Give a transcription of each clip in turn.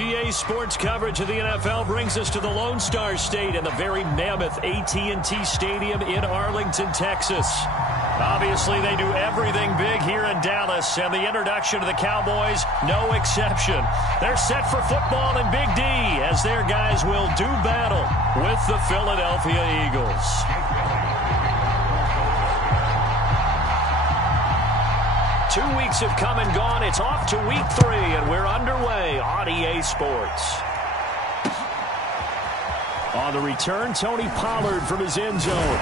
EA Sports coverage of the NFL brings us to the Lone Star State and the very mammoth AT&T Stadium in Arlington, Texas. Obviously, they do everything big here in Dallas, and the introduction to the Cowboys, no exception. They're set for football in Big D as their guys will do battle with the Philadelphia Eagles. Two weeks have come and gone. It's off to week 3, and we're underway on EA Sports. On the return, Tony Pollard from his end zone.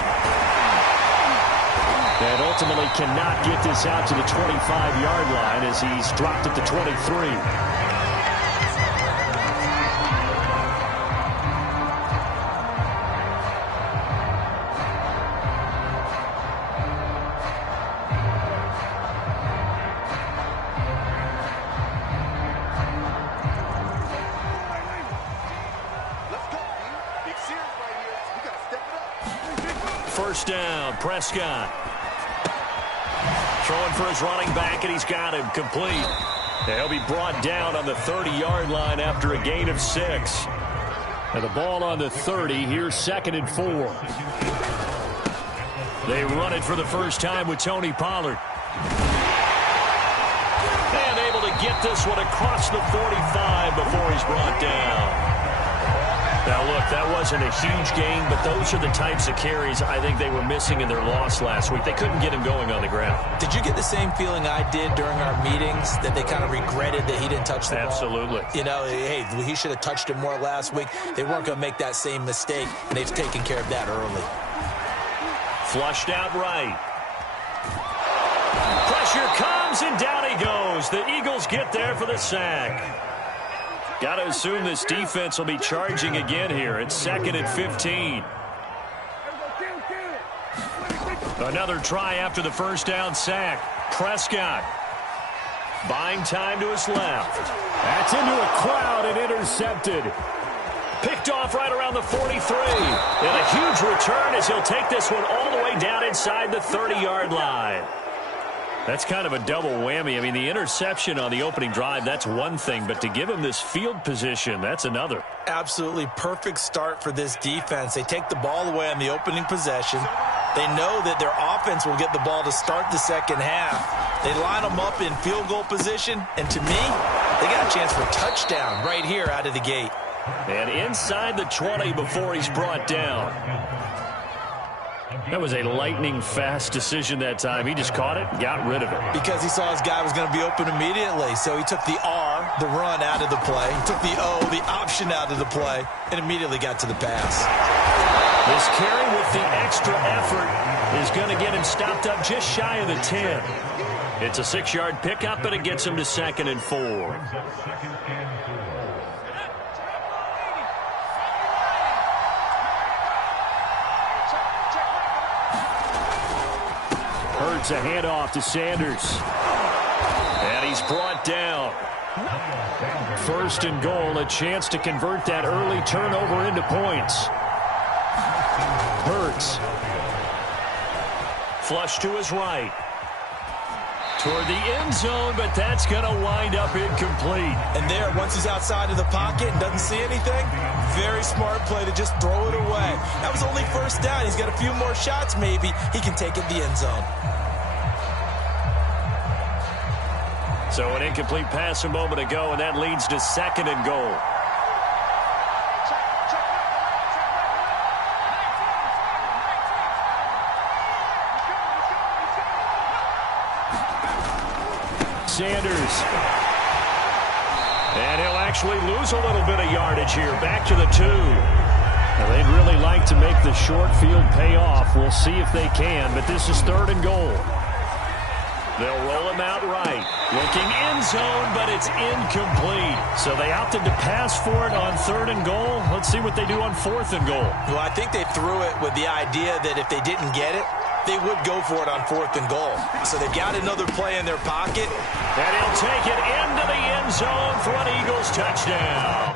And ultimately cannot get this out to the 25-yard line as he's dropped at the 23. First down, Prescott. Throwing for his running back, and he's got him complete. He'll be brought down on the 30-yard line after a gain of 6. And the ball on the 30, here's 2nd and 4. They run it for the first time with Tony Pollard. And able to get this one across the 45 before he's brought down. Now, look, that wasn't a huge gain, but those are the types of carries I think they were missing in their loss last week. They couldn't get him going on the ground. Did you get the same feeling I did during our meetings, that they kind of regretted that he didn't touch the ball? Absolutely. You know, hey, he should have touched it more last week. They weren't going to make that same mistake, and they've taken care of that early. Flushed out right. Pressure comes, and down he goes. The Eagles get there for the sack. Got to assume this defense will be charging again here. It's 2nd and 15. Another try after the first down sack. Prescott buying time to his left. That's into a crowd and intercepted. Picked off right around the 43. And a huge return as he'll take this one all the way down inside the 30-yard line. That's kind of a double whammy. I mean, the interception on the opening drive, that's one thing, but to give him this field position, that's another. Absolutely perfect start for this defense. They take the ball away on the opening possession. They know that their offense will get the ball to start the second half. They line them up in field goal position, and to me, they got a chance for a touchdown right here out of the gate. And inside the 20 before he's brought down. That was a lightning-fast decision that time. He just caught it and got rid of it. Because he saw his guy was going to be open immediately. So he took the R, the run, out of the play. He took the O, the option, out of the play, and immediately got to the pass. This carry with the extra effort is going to get him stopped up just shy of the 10. It's a 6-yard pickup, and it gets him to 2nd and 4. Hurts a handoff to Sanders. And he's brought down. 1st and goal, a chance to convert that early turnover into points. Hurts. Flush to his right. Toward the end zone, but that's going to wind up incomplete. And there, once he's outside of the pocket and doesn't see anything, very smart play to just throw it away. That was only 1st down. He's got a few more shots, maybe. He can take it the end zone. So an incomplete pass a moment ago, and that leads to 2nd and goal. Sanders. And he'll actually lose a little bit of yardage here. Back to the 2. Now, they'd really like to make the short field pay off. We'll see if they can, but this is 3rd and goal. They'll roll him out right. Looking end zone, but it's incomplete. So they opted to pass for it on 3rd and goal. Let's see what they do on 4th and goal. Well, I think they threw it with the idea that if they didn't get it, they would go for it on 4th and goal. So they've got another play in their pocket. And he'll take it into the end zone for an Eagles touchdown.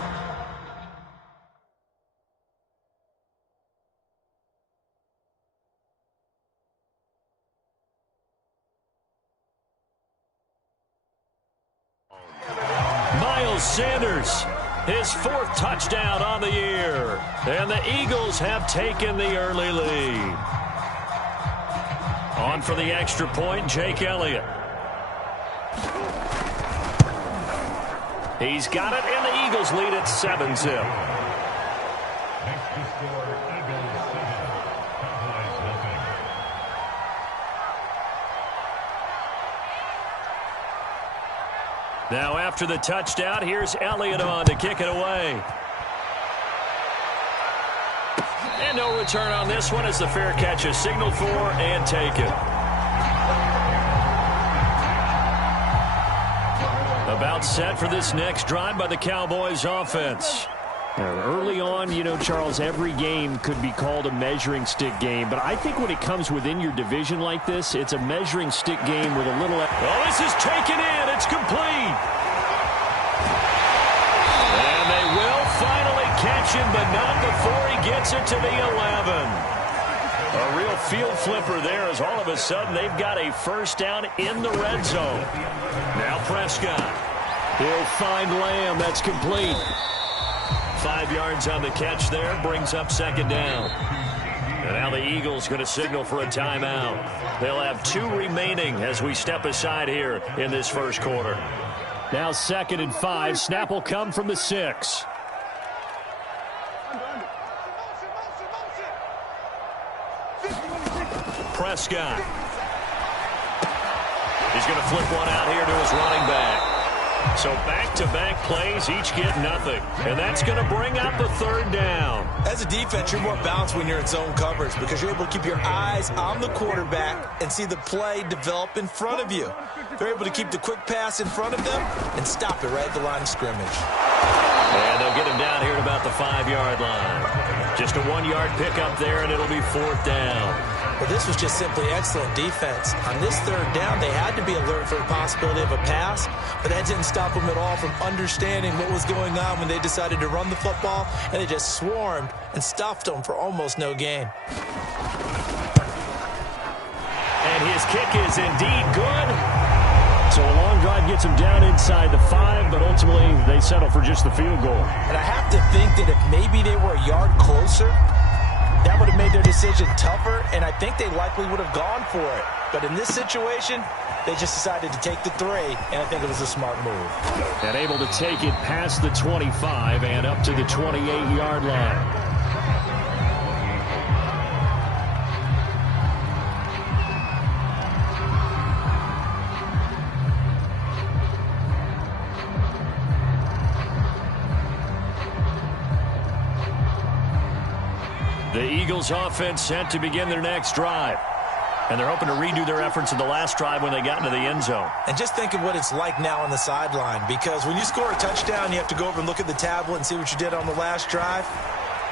Sanders His 4th touchdown on the year. And the Eagles have taken the early lead. On for the extra point, Jake Elliott. He's got it, and the Eagles lead at 7-zip. Now after the touchdown, here's Elliott on to kick it away. And no return on this one as the fair catch is signaled for and taken. About set for this next drive by the Cowboys offense. Early on, you know, Charles, every game could be called a measuring stick game. But I think when it comes within your division like this, it's a measuring stick game with a little... Oh, this is taken in. It's complete. And they will finally catch him, but not before he gets it to the 11. A real field flipper there as all of a sudden they've got a first down in the red zone. Now Prescott. He'll find Lamb. That's complete. 5 yards on the catch there, brings up second down. And now the Eagles going to signal for a timeout. They'll have 2 remaining as we step aside here in this first quarter. Now 2nd and 5. Snap will come from the 6. Prescott. He's going to flip one out here to his running back. So back-to-back plays, each get nothing. And that's going to bring up the 3rd down. As a defense, you're more balanced when you're in zone coverage because you're able to keep your eyes on the quarterback and see the play develop in front of you. They're able to keep the quick pass in front of them and stop it right at the line of scrimmage. And they'll get him down here at about the 5-yard line. Just a 1-yard pickup there, and it'll be 4th down. Well, this was just simply excellent defense. On this 3rd down, they had to be alert for the possibility of a pass, but that didn't stop them at all from understanding what was going on when they decided to run the football, and they just swarmed and stuffed them for almost no gain. And his kick is indeed good. So a long drive gets them down inside the 5, but ultimately they settle for just the field goal. And I have to think that if maybe they were a yard closer, that would have made their decision tougher, and I think they likely would have gone for it. But in this situation, they just decided to take the 3, and I think it was a smart move. And able to take it past the 25 and up to the 28-yard line. The Eagles offense set to begin their next drive. And they're hoping to redo their efforts in the last drive when they got into the end zone. And just think of what it's like now on the sideline, because when you score a touchdown, you have to go over and look at the tablet and see what you did on the last drive.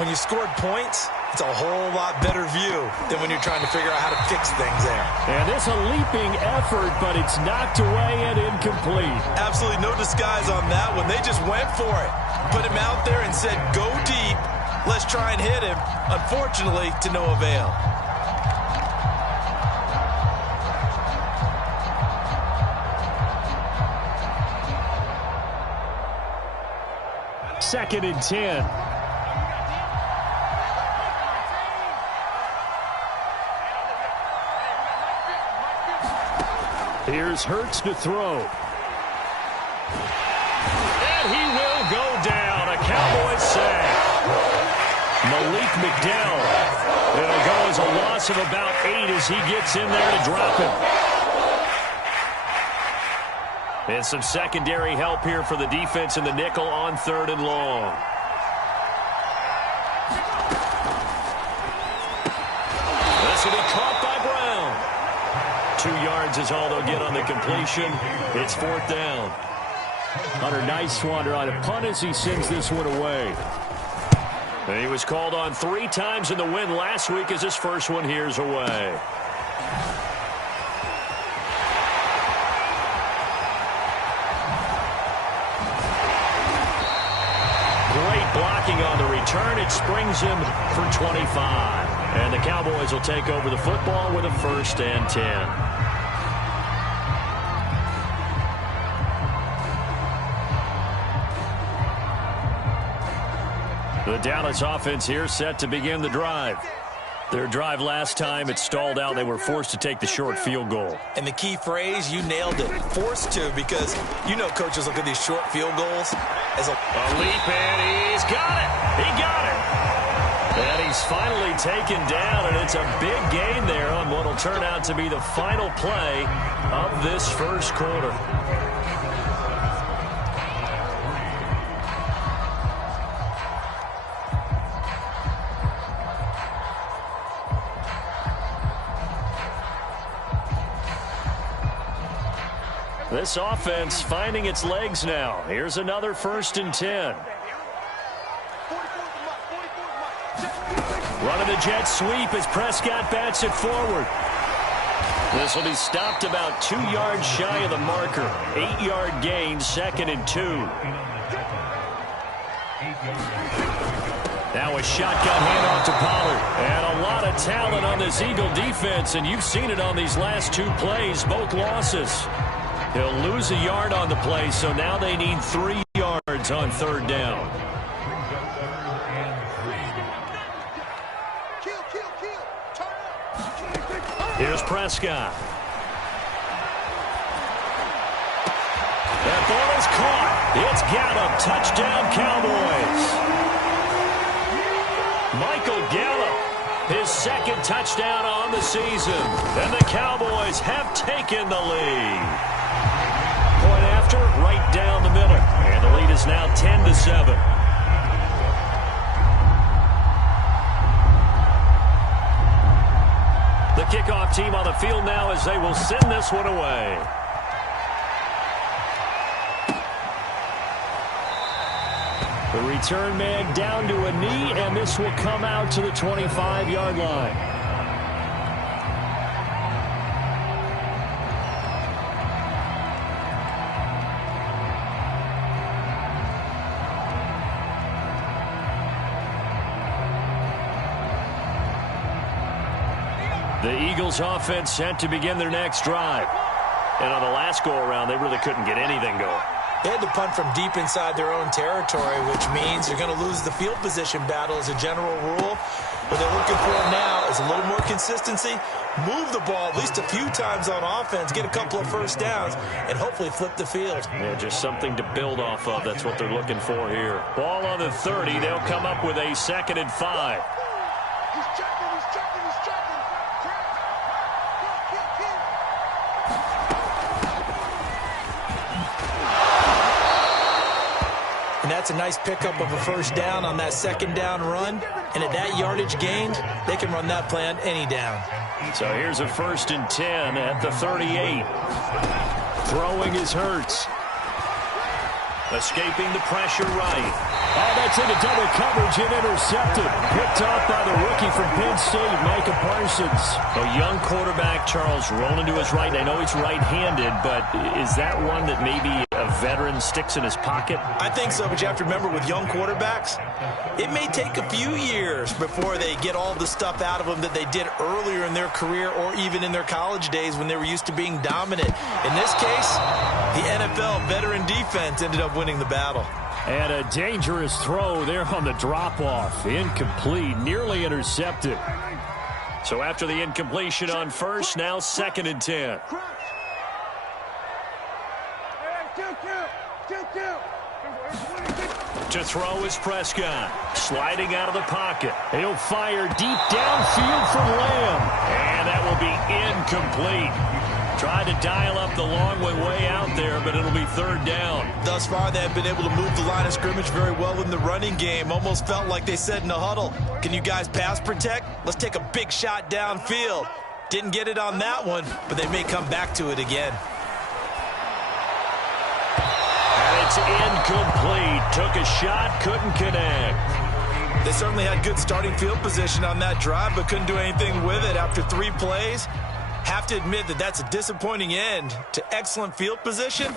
When you scored points, it's a whole lot better view than when you're trying to figure out how to fix things there. And it's a leaping effort, but it's knocked away and incomplete. Absolutely no disguise on that one. They just went for it. Put him out there and said, go deep. Let's try and hit him. Unfortunately, to no avail. Second and 10. Here's Hurts to throw. And he will go down. A Cowboys sack. Malik McDowell. It'll go as a loss of about 8 as he gets in there to drop him. And some secondary help here for the defense in the nickel on 3rd and long. This will be caught by Brown. 2 yards is all they'll get on the completion. It's 4th down. Hunter, nice wander on a punt as he sends this one away. And he was called on 3 times in the win last week as his first one here's away. Great blocking on the return. It springs him for 25. And the Cowboys will take over the football with a 1st and 10. The Dallas offense here set to begin the drive. Their drive last time, it stalled out. They were forced to take the short field goal. And the key phrase, you nailed it, forced to, because you know coaches look at these short field goals as a leap, and he's got it. He got it. And he's finally taken down, and it's a big gain there on what will turn out to be the final play of this first quarter. This offense finding its legs now. Here's another 1st and 10. Running the jet sweep as Prescott bats it forward. This will be stopped about 2 yards shy of the marker. 8-yard gain, 2nd and 2. Now a shotgun handoff to Pollard. And a lot of talent on this Eagle defense, and you've seen it on these last 2 plays, both losses. He'll lose a yard on the play, so now they need 3 yards on 3rd down. Here's Prescott. That ball is caught. It's Gallup. Touchdown, Cowboys. Michael Gallup, his 2nd touchdown on the season. And the Cowboys have taken the lead. Point after, right down the middle. And the lead is now 10-7. The kickoff team on the field now as they will send this one away. The return man down to a knee, and this will come out to the 25-yard line. The Eagles offense set to begin their next drive. And on the last go-around, they really couldn't get anything going. They had to punt from deep inside their own territory, which means you're going to lose the field position battle as a general rule. What they're looking for now is a little more consistency, move the ball at least a few times on offense, get a couple of 1st downs, and hopefully flip the field. Yeah, just something to build off of. That's what they're looking for here. Ball on the 30. They'll come up with a 2nd and 5. That's a nice pickup of a 1st down on that 2nd down run. And at that yardage gained, they can run that play on any down. So here's a 1st and 10 at the 38. Throwing is Hurts. Escaping the pressure right. Oh, that's into double coverage and intercepted. Picked off by the rookie from Penn State, Micah Parsons. A young quarterback, Charles, rolling to his right. I know he's right-handed, but is that one that maybe a veteran sticks in his pocket? I think so, but you have to remember with young quarterbacks, it may take a few years before they get all the stuff out of them that they did earlier in their career or even in their college days when they were used to being dominant. In this case, the NFL veteran defense ended up winning the battle. And a dangerous throw there on the drop-off. Incomplete, nearly intercepted. So after the incompletion on 1st, now 2nd and 10. To throw is Prescott. Sliding out of the pocket. He'll fire deep downfield from Lamb. And that will be incomplete. Tried to dial up the long one way out there, but it'll be 3rd down. Thus far, they've been able to move the line of scrimmage very well in the running game. Almost felt like they said in the huddle, can you guys pass protect? Let's take a big shot downfield. Didn't get it on that one, but they may come back to it again. And it's incomplete. Took a shot, couldn't connect. They certainly had good starting field position on that drive, but couldn't do anything with it after 3 plays. Have to admit that that's a disappointing end to excellent field position.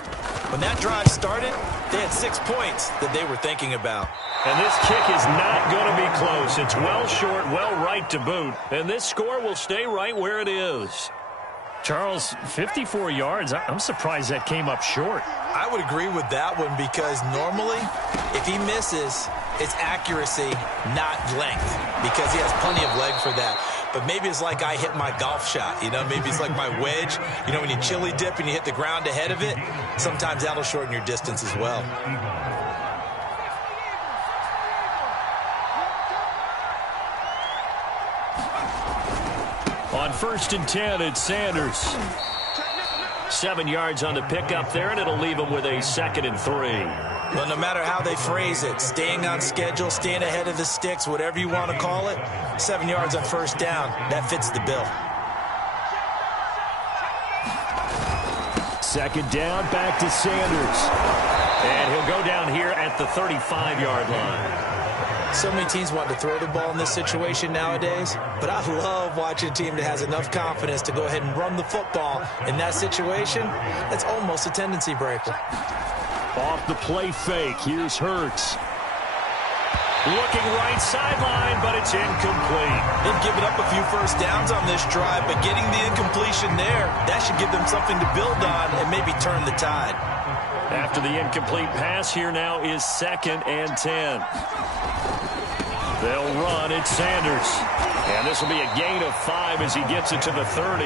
When that drive started, they had 6 points that they were thinking about. And this kick is not going to be close. It's well short, well right to boot. And this score will stay right where it is. Charles, 54 yards. I'm surprised that came up short. I would agree with that one because normally, if he misses, It's accuracy, not length, because he has plenty of leg for that. But maybe it's like I hit my golf shot, you know? Maybe it's like my wedge. You know, when you chili dip and you hit the ground ahead of it, sometimes that'll shorten your distance as well. On 1st and 10, it's Sanders. 7 yards on the pickup there, and it'll leave him with a 2nd and 3. Well, no matter how they phrase it, staying on schedule, staying ahead of the sticks, whatever you want to call it, 7 yards on 1st down, that fits the bill. 2nd down, back to Sanders. And he'll go down here at the 35-yard line. So many teams want to throw the ball in this situation nowadays, but I love watching a team that has enough confidence to go ahead and run the football. In that situation, that's almost a tendency breaker. Off the play fake, here's Hurts. Looking right sideline, but it's incomplete. They've given up a few first downs on this drive, but getting the incompletion there, that should give them something to build on and maybe turn the tide. After the incomplete pass, here now is 2nd and 10. They'll run. It's Sanders. And this will be a gain of 5 as he gets it to the 30.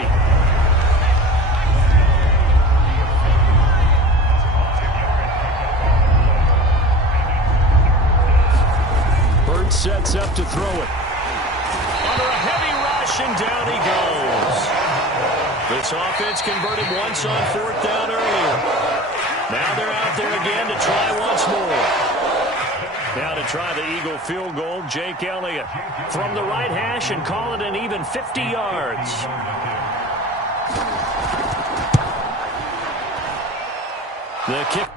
Bird sets up to throw it. Under a heavy rush, and down he goes. This offense converted once on 4th down earlier. Now they're out there again to try once more. Now to try the Eagle field goal, Jake Elliott from the right hash and call it an even 50 yards. The kick.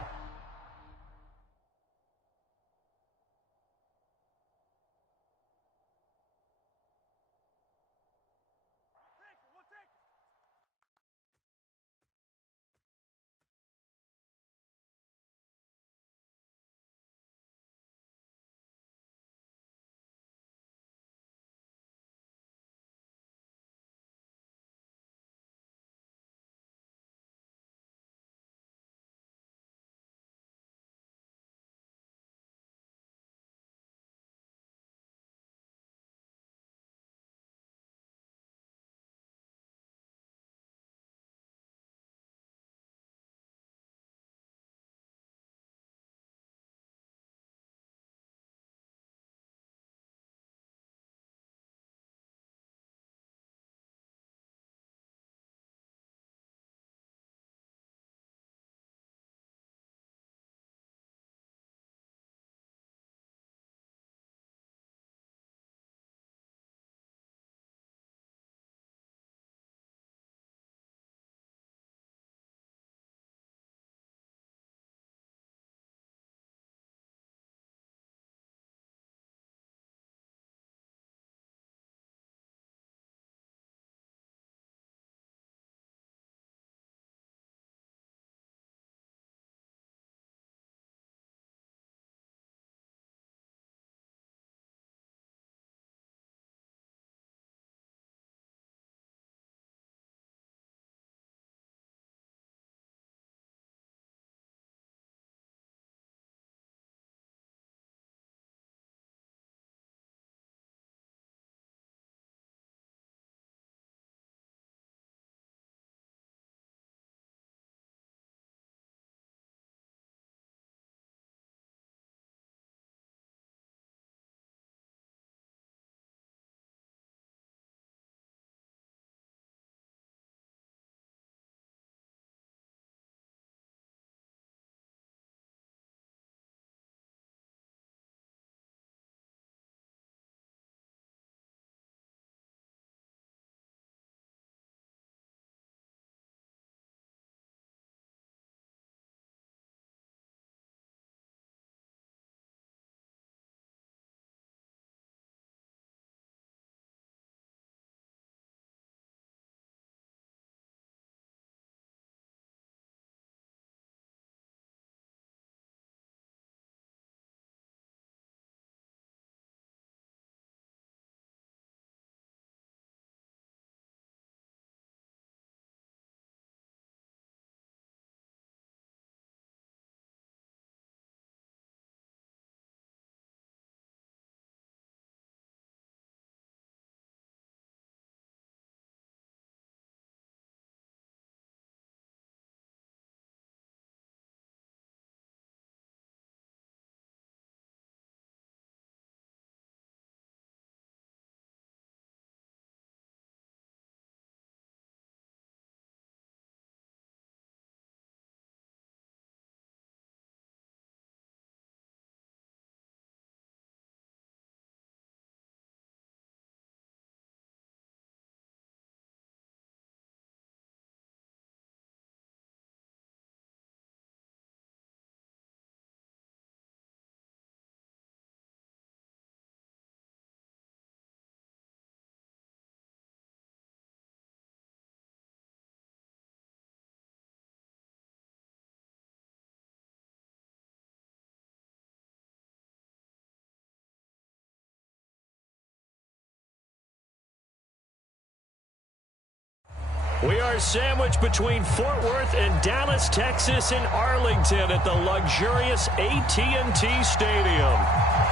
We are sandwiched between Fort Worth and Dallas, Texas, and Arlington at the luxurious AT&T Stadium.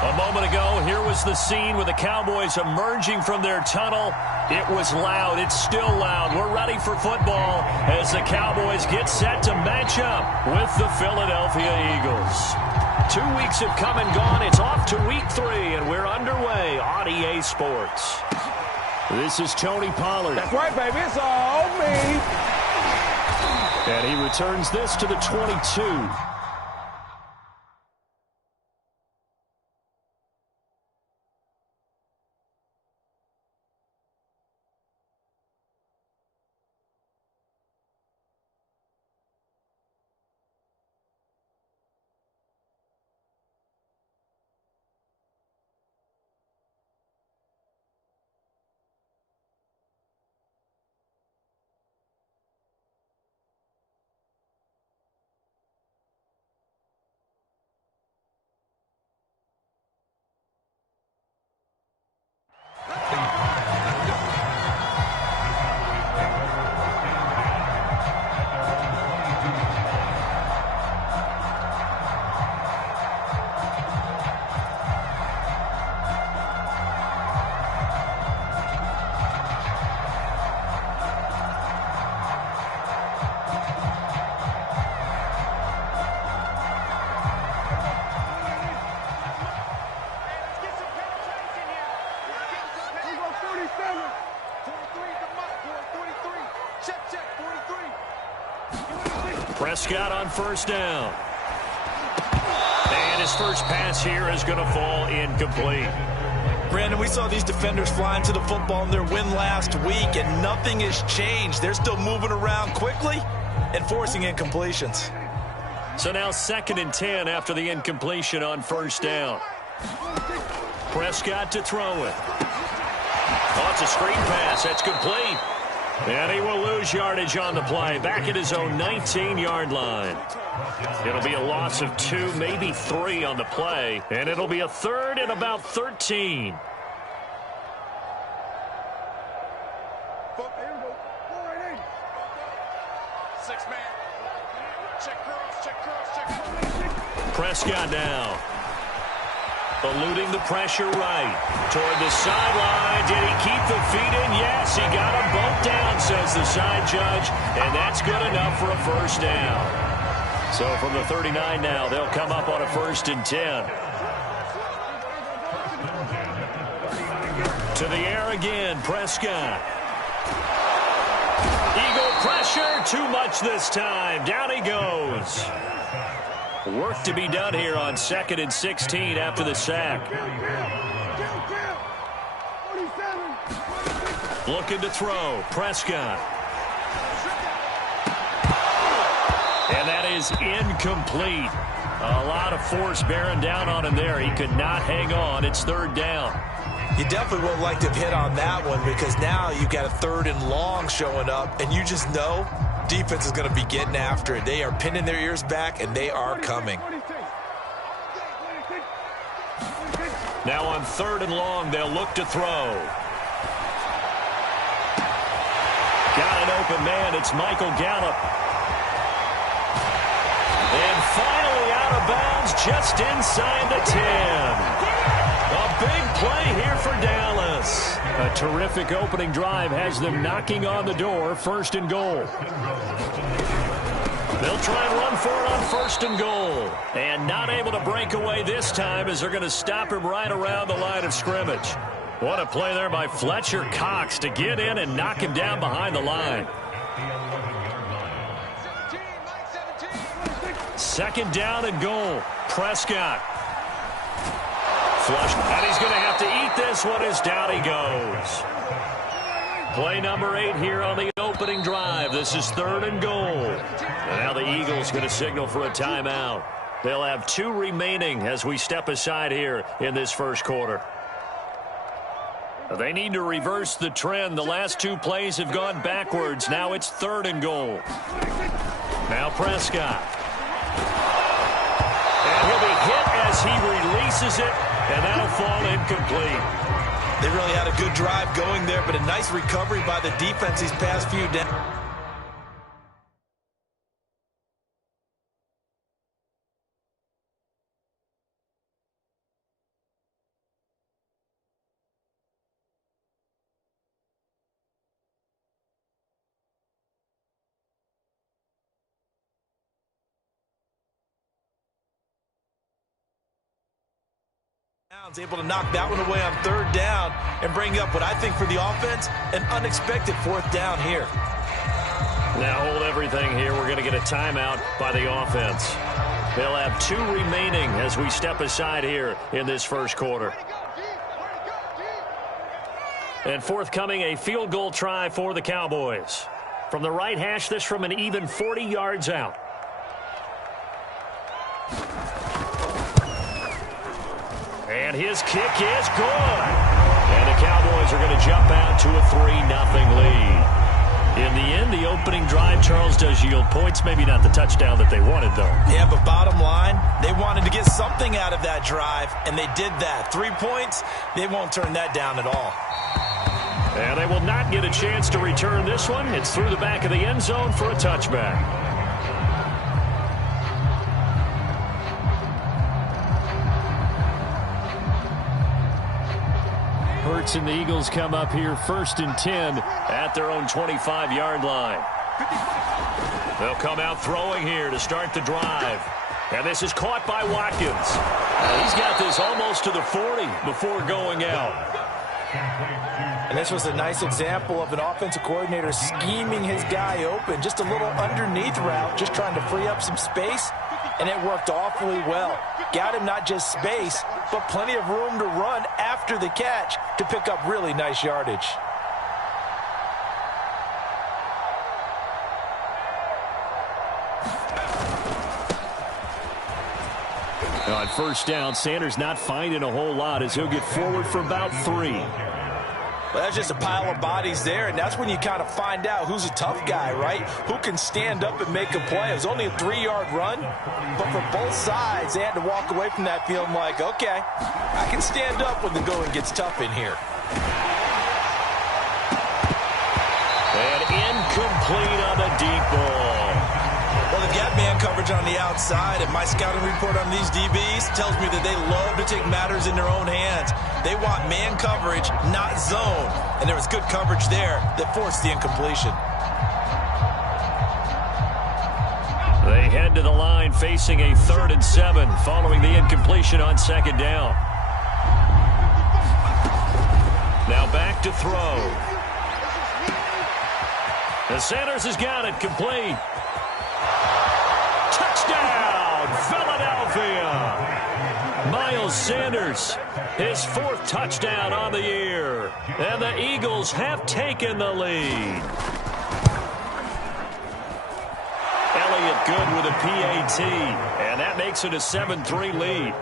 A moment ago, here was the scene with the Cowboys emerging from their tunnel. It was loud. It's still loud. We're ready for football as the Cowboys get set to match up with the Philadelphia Eagles. 2 weeks have come and gone. It's off to week 3, and we're underway on EA Sports. This is Tony Pollard. That's right, baby. It's all me. And he returns this to the 22. Prescott on first down. And his first pass here is going to fall incomplete. Brandon, we saw these defenders flying to the football in their win last week, and nothing has changed. They're still moving around quickly and forcing incompletions. So now 2nd and 10 after the incompletion on first down. Prescott to throw it. Oh, it's a screen pass. That's complete. And he will lose yardage on the play. Back at his own 19-yard line. It'll be a loss of 2, maybe 3 on the play. And it'll be a 3rd and about 13. Prescott now. Eluding the pressure right. Toward the sideline. Did he keep the feet in? Yes, he got them both down, says the side judge. And that's good enough for a first down. So from the 39 now, they'll come up on a 1st and 10. To the air again, Prescott. Eagle pressure, too much this time. Down he goes. Work to be done here on 2nd and 16 after the sack. Looking to throw. Prescott. And that is incomplete. A lot of force bearing down on him there. He could not hang on. It's 3rd down. You definitely won't like to have hit on that one because now you've got a 3rd and long showing up, and you just know defense is going to be getting after it. They are pinning their ears back, and they are coming. Now on 3rd and long, they'll look to throw. Got an open man. It's Michael Gallup. And finally out of bounds just inside the 10. A big play here for Dallas. A terrific opening drive has them knocking on the door. 1st and goal. They'll try and run for it on 1st and goal. And not able to break away this time as they're going to stop him right around the line of scrimmage. What a play there by Fletcher Cox to get in and knock him down behind the line. 2nd down and goal. Prescott. Flush. And he's going to have to eat this one as down he goes. Play number 8 here on the opening drive. This is 3rd and goal. And now the Eagles going to signal for a timeout. They'll have 2 remaining as we step aside here in this first quarter. They need to reverse the trend. The last 2 plays have gone backwards. Now it's 3rd and goal. Now Prescott. And he'll be hit as he releases it, and that'll fall incomplete. They really had a good drive going there, but a nice recovery by the defense these past few days. Able to knock that one away on third down and bring up what I think for the offense, an unexpected fourth down here. Now hold everything here. We're going to get a timeout by the offense. They'll have 2 remaining as we step aside here in this first quarter. And forthcoming, a field goal try for the Cowboys. From the right hash, this from an even 40 yards out. And his kick is good. And the Cowboys are going to jump out to a 3-0 lead. In the end, the opening drive, Charles, does yield points. Maybe not the touchdown that they wanted, though. Yeah, but bottom line, they wanted to get something out of that drive, and they did that. 3 points, they won't turn that down at all. And they will not get a chance to return this one. It's through the back of the end zone for a touchback. Hurts and the Eagles come up here 1st and 10 at their own 25-yard line. They'll come out throwing here to start the drive. And this is caught by Watkins. He's got this almost to the 40 before going out. And this was a nice example of an offensive coordinator scheming his guy open. Just a little underneath route, just trying to free up some space. And it worked awfully well. Got him not just space, but plenty of room to run after the catch to pick up really nice yardage. On first down, Sanders not finding a whole lot as he'll get forward for about 3. Well, that's just a pile of bodies there, and that's when you kind of find out who's a tough guy, right? Who can stand up and make a play. It was only a 3-yard run, but for both sides, they had to walk away from that feeling like, okay, I can stand up when the going gets tough in here. And incomplete on the deep ball. Well, the gap man coverage on the outside, and my scouting report on these DBs tells me that they love to take matters in their own hands. They want man coverage, not zone. And there was good coverage there that forced the incompletion. They head to the line facing a 3rd and 7 following the incompletion on 2nd down. Now back to throw. And Sanders has got it complete. Touchdown, Philadelphia. Miles Sanders, his 4th touchdown on the year. And the Eagles have taken the lead. Elliott good with a PAT. And that makes it a 7-3 lead.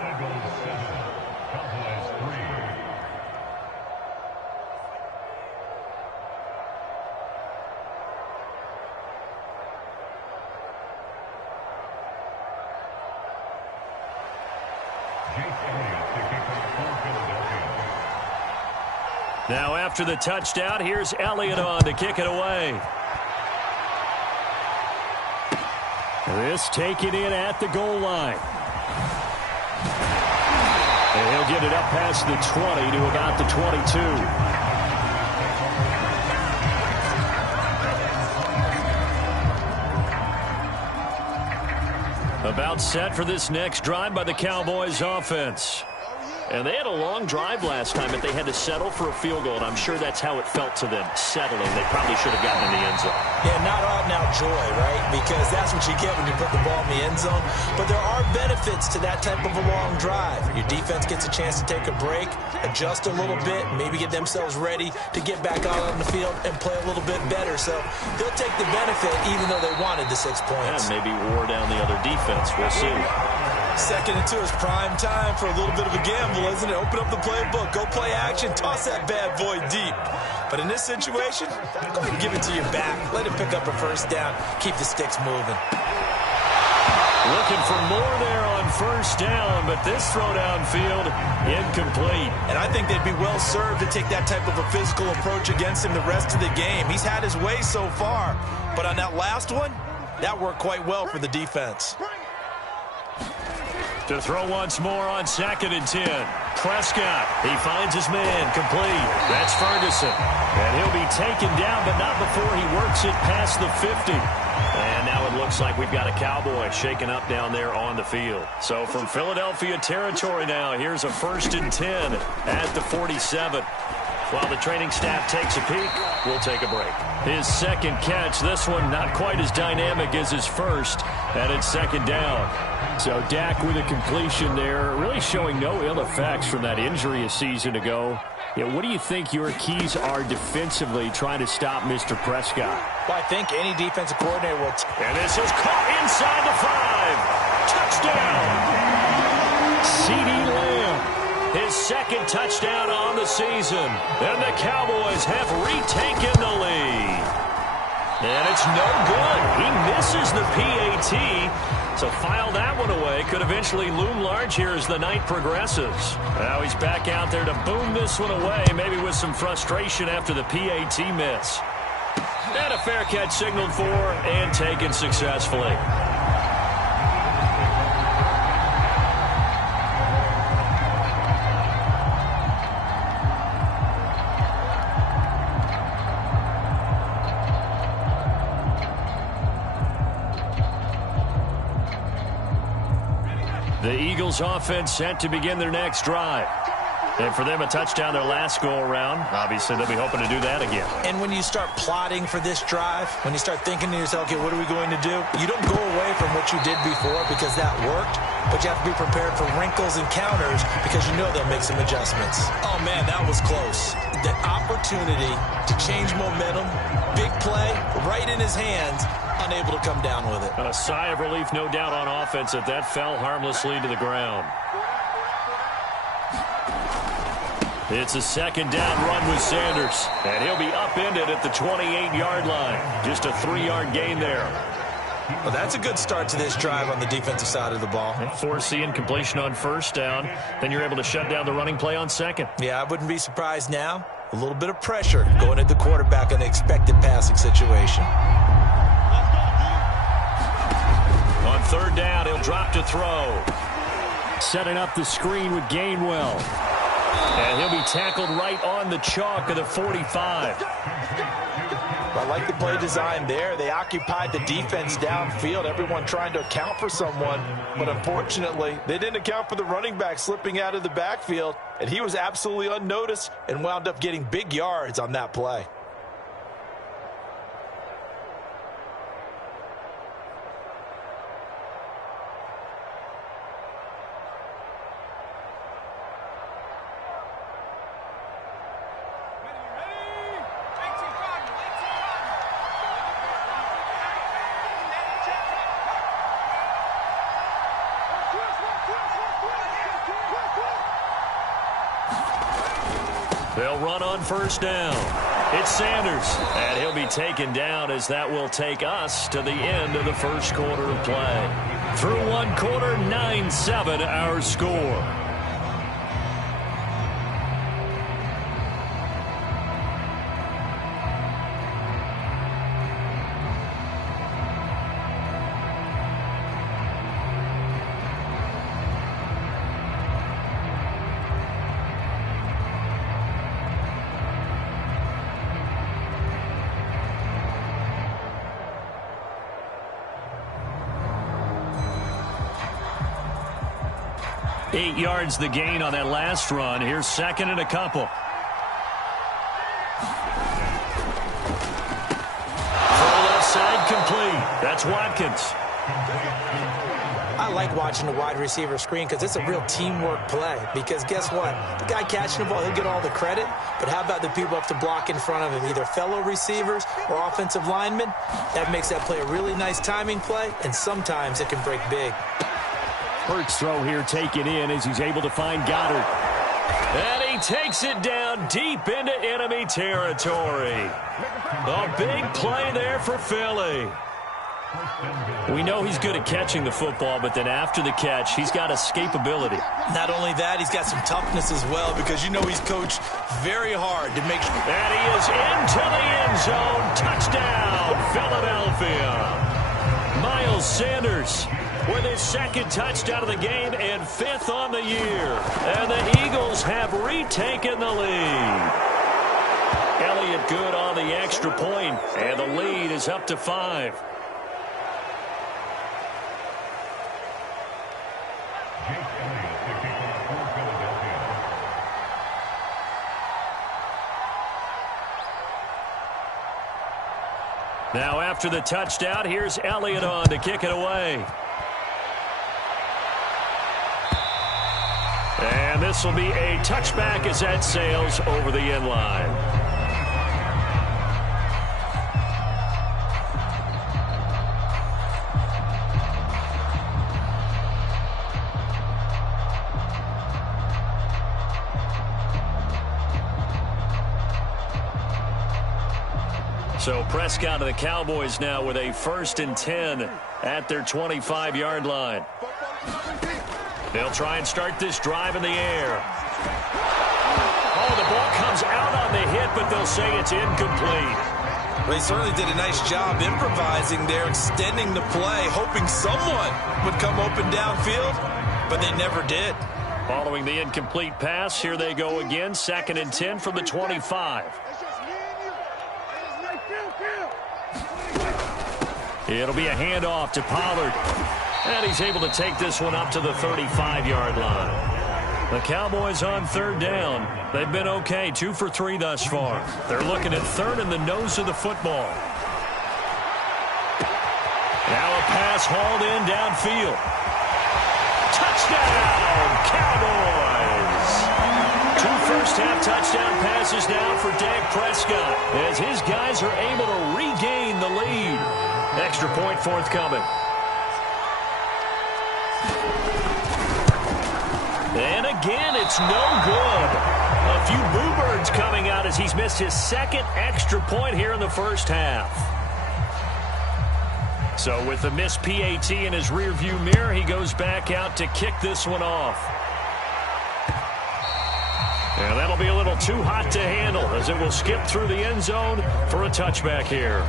Now after the touchdown, here's Elliott on to kick it away. This taken in at the goal line. And he'll get it up past the 20 to about the 22. About set for this next drive by the Cowboys offense. And they had a long drive last time, but they had to settle for a field goal, and I'm sure that's how it felt to them, settling. They probably should have gotten in the end zone. Yeah, not out-and-out joy, right? Because that's what you get when you put the ball in the end zone. But there are benefits to that type of a long drive. Your defense gets a chance to take a break, adjust a little bit, maybe get themselves ready to get back out on the field and play a little bit better. So they'll take the benefit even though they wanted the 6 points. And maybe wore down the other defense. We'll see. 2nd and 2 is prime time for a little bit of a gamble, isn't it? Open up the playbook, go play action, toss that bad boy deep. But in this situation, go ahead and give it to your back. Let it pick up a first down. Keep the sticks moving. Looking for more there on first down, but this throw downfield, incomplete. And I think they'd be well served to take that type of a physical approach against him the rest of the game. He's had his way so far, but on that last one, that worked quite well for the defense. To throw once more on 2nd and 10. Prescott. He finds his man complete. That's Ferguson. And he'll be taken down, but not before he works it past the 50. And now it looks like we've got a Cowboy shaken up down there on the field. So from Philadelphia territory now, here's a 1st and 10 at the 47. While the training staff takes a peek, we'll take a break. His second catch, this one not quite as dynamic as his first, and it's 2nd down. So Dak with a completion there, really showing no ill effects from that injury a season ago. Yeah, what do you think your keys are defensively trying to stop Mr. Prescott? Well, I think any defensive coordinator will. And this is caught inside the 5. Touchdown! CeeDee Lamb. His 2nd touchdown on the season. And the Cowboys have retaken the lead. And it's no good. He misses the PAT. So file that one away. Could eventually loom large here as the night progresses. Now he's back out there to boom this one away, maybe with some frustration after the PAT miss. And a fair catch signaled for and taken successfully. The Eagles offense set to begin their next drive. And for them, a touchdown their last go-around. Obviously, they'll be hoping to do that again. And when you start plotting for this drive, when you start thinking to yourself, okay, what are we going to do? You don't go away from what you did before because that worked, but you have to be prepared for wrinkles and counters because you know they'll make some adjustments. Oh, man, that was close. The opportunity to change momentum, big play, right in his hands, unable to come down with it. A sigh of relief, no doubt, on offense that fell harmlessly to the ground. It's a 2nd down run with Sanders, and he'll be upended at the 28-yard line. Just a 3-yard gain there. Well, that's a good start to this drive on the defensive side of the ball. Forcing completion on 1st down. Then you're able to shut down the running play on 2nd. Yeah, I wouldn't be surprised now. A little bit of pressure going at the quarterback in the expected passing situation. On 3rd down, he'll drop to throw. Setting up the screen with Gainwell. And he'll be tackled right on the chalk of the 45. I like the play design there. They occupied the defense downfield, everyone trying to account for someone. But unfortunately, they didn't account for the running back slipping out of the backfield. And he was absolutely unnoticed and wound up getting big yards on that play. They'll run on 1st down. It's Sanders, and he'll be taken down as that will take us to the end of the 1st quarter of play. Through 1 quarter, 9-7 our score. Eight yards the gain on that last run. Here's 2nd and a couple. Full left side complete. That's Watkins. I like watching the wide receiver screen because it's a real teamwork play. Because guess what? The guy catching the ball, he'll get all the credit. But how about the people up to block in front of him, either fellow receivers or offensive linemen? That makes that play a really nice timing play, and sometimes it can break big. Hurts throw here taken in as he's able to find Goddard. And he takes it down deep into enemy territory. A big play there for Philly. We know he's good at catching the football, but then after the catch, he's got escapability. Not only that, he's got some toughness as well because you know he's coached very hard to make sure. And he is into the end zone. Touchdown, Philadelphia. Miles Sanders with his second touchdown of the game and 5th on the year. And the Eagles have retaken the lead. Elliott good on the extra point, and the lead is up to 5. Now after the touchdown, here's Elliott on to kick it away. And this will be a touchback as that sails over the end line. So Prescott of the Cowboys now with a 1st and 10 at their 25-yard line. They'll try and start this drive in the air. Oh, the ball comes out on the hit, but they'll say it's incomplete. Well, he certainly did a nice job improvising there, extending the play, hoping someone would come open downfield, but they never did. Following the incomplete pass, here they go again, 2nd and 10 from the 25. It'll be a handoff to Pollard. And he's able to take this one up to the 35-yard line. The Cowboys on 3rd down. They've been okay, 2 for 3 thus far. They're looking at 3rd in the nose of the football. Now a pass hauled in downfield. Touchdown, Cowboys! 2 first-half touchdown passes now for Dak Prescott as his guys are able to regain the lead. Extra point forthcoming. And again, it's no good. A few boo birds coming out as he's missed his 2nd extra point here in the first half. So with the missed PAT in his rearview mirror, he goes back out to kick this one off. And that'll be a little too hot to handle as it will skip through the end zone for a touchback here.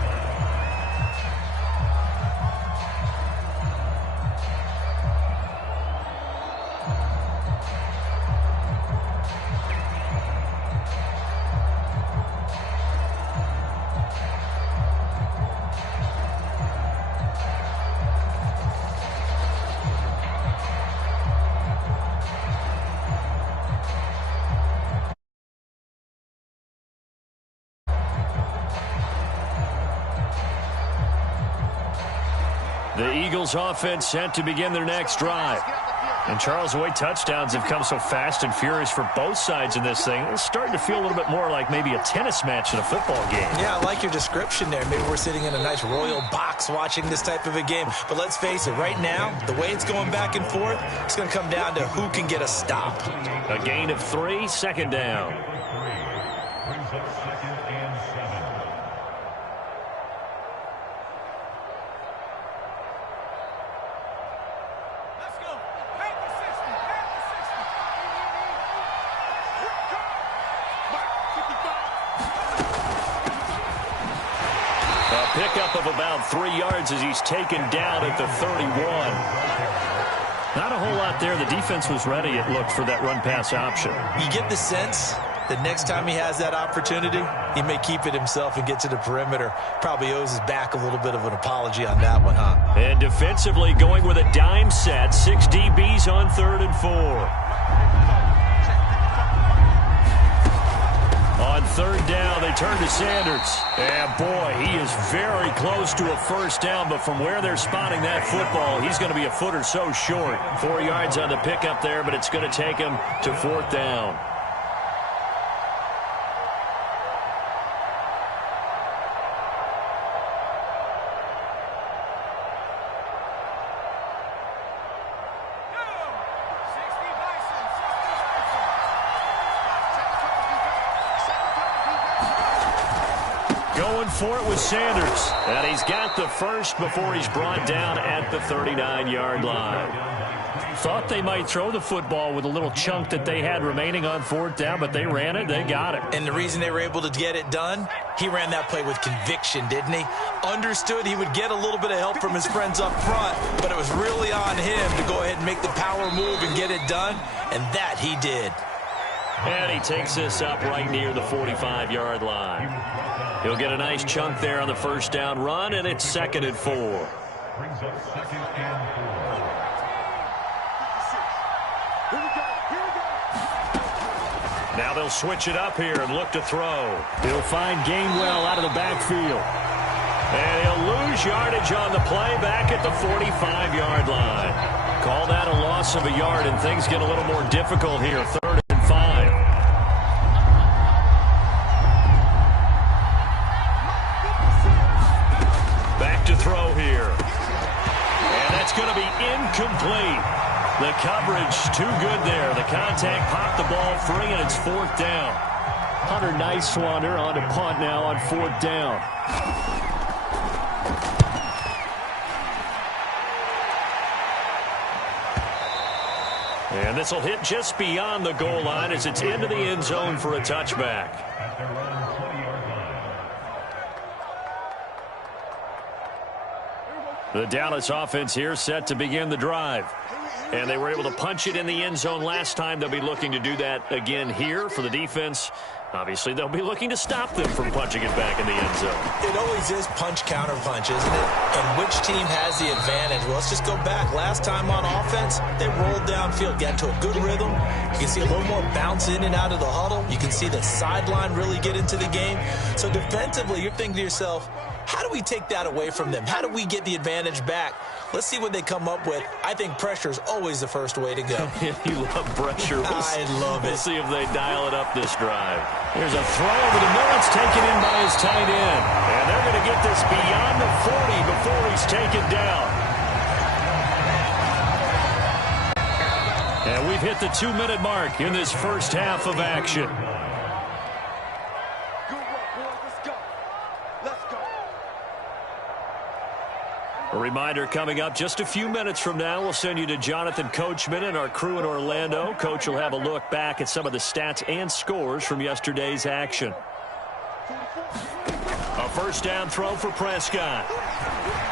The Eagles offense set to begin their next drive. And Charles, the way touchdowns have come so fast and furious for both sides in this thing, it's starting to feel a little bit more like maybe a tennis match in a football game. Yeah, I like your description there. Maybe we're sitting in a nice royal box watching this type of a game. But let's face it, right now, the way it's going back and forth, it's going to come down to who can get a stop. A gain of 3, 2nd down. Pickup of about 3 yards as he's taken down at the 31. Not a whole lot there. The defense was ready, it looked, for that run-pass option. You get the sense that next time he has that opportunity, he may keep it himself and get to the perimeter. Probably owes his back a little bit of an apology on that one, huh? And defensively going with a dime set. 6 DBs on 3rd and 4. On 3rd down, they turn to Sanders. And, boy, he is very close to a first down, but from where they're spotting that football, he's going to be a foot or so short. 4 yards on the pickup there, but it's going to take him to 4th down. Going for it with Sanders. And he's got the first before he's brought down at the 39-yard line. Thought they might throw the football with a little chunk that they had remaining on 4th down, but they ran it, they got it. And the reason they were able to get it done, He ran that play with conviction, didn't he? Understood he would get a little bit of help from his friends up front, but it was really on him to go ahead and make the power move and get it done, and that he did. And he takes this up right near the 45-yard line. He'll get a nice chunk there on the first down run, and it's 2nd and 4. Brings up 2nd and 4. Now they'll switch it up here and look to throw. He'll find Gainwell out of the backfield. And he'll lose yardage on the play back at the 45-yard line. Call that a loss of a yard, and things get a little more difficult here. 3rd and 5. Back to throw here. And that's going to be incomplete. The coverage too good there. The contact popped the ball free, and it's 4th down. Hunter Nicewander on to punt now on 4th down. And this will hit just beyond the goal line as it's into the end zone for a touchback. At their own 20-yard line. The Dallas offense here set to begin the drive. And they were able to punch it in the end zone last time. They'll be looking to do that again here for the defense. Obviously, they'll be looking to stop them from punching it back in the end zone. It always is punch-counter-punch, isn't it? And which team has the advantage? Well, let's just go back. Last time on offense, they rolled downfield, got into a good rhythm. You can see a little more bounce in and out of the huddle. You can see the sideline really get into the game. So defensively, you're thinking to yourself, how do we take that away from them? How do we get the advantage back? Let's see what they come up with. I think pressure is always the first way to go. You love pressure. I love it. We'll see if they dial it up this drive. Here's a throw over the middle. It's taken in by his tight end. And they're going to get this beyond the 40 before he's taken down. And we've hit the 2-minute mark in this first half of action. A reminder coming up just a few minutes from now, we'll send you to Jonathan Coachman and our crew in Orlando. Coach will have a look back at some of the stats and scores from yesterday's action. A first down throw for Prescott.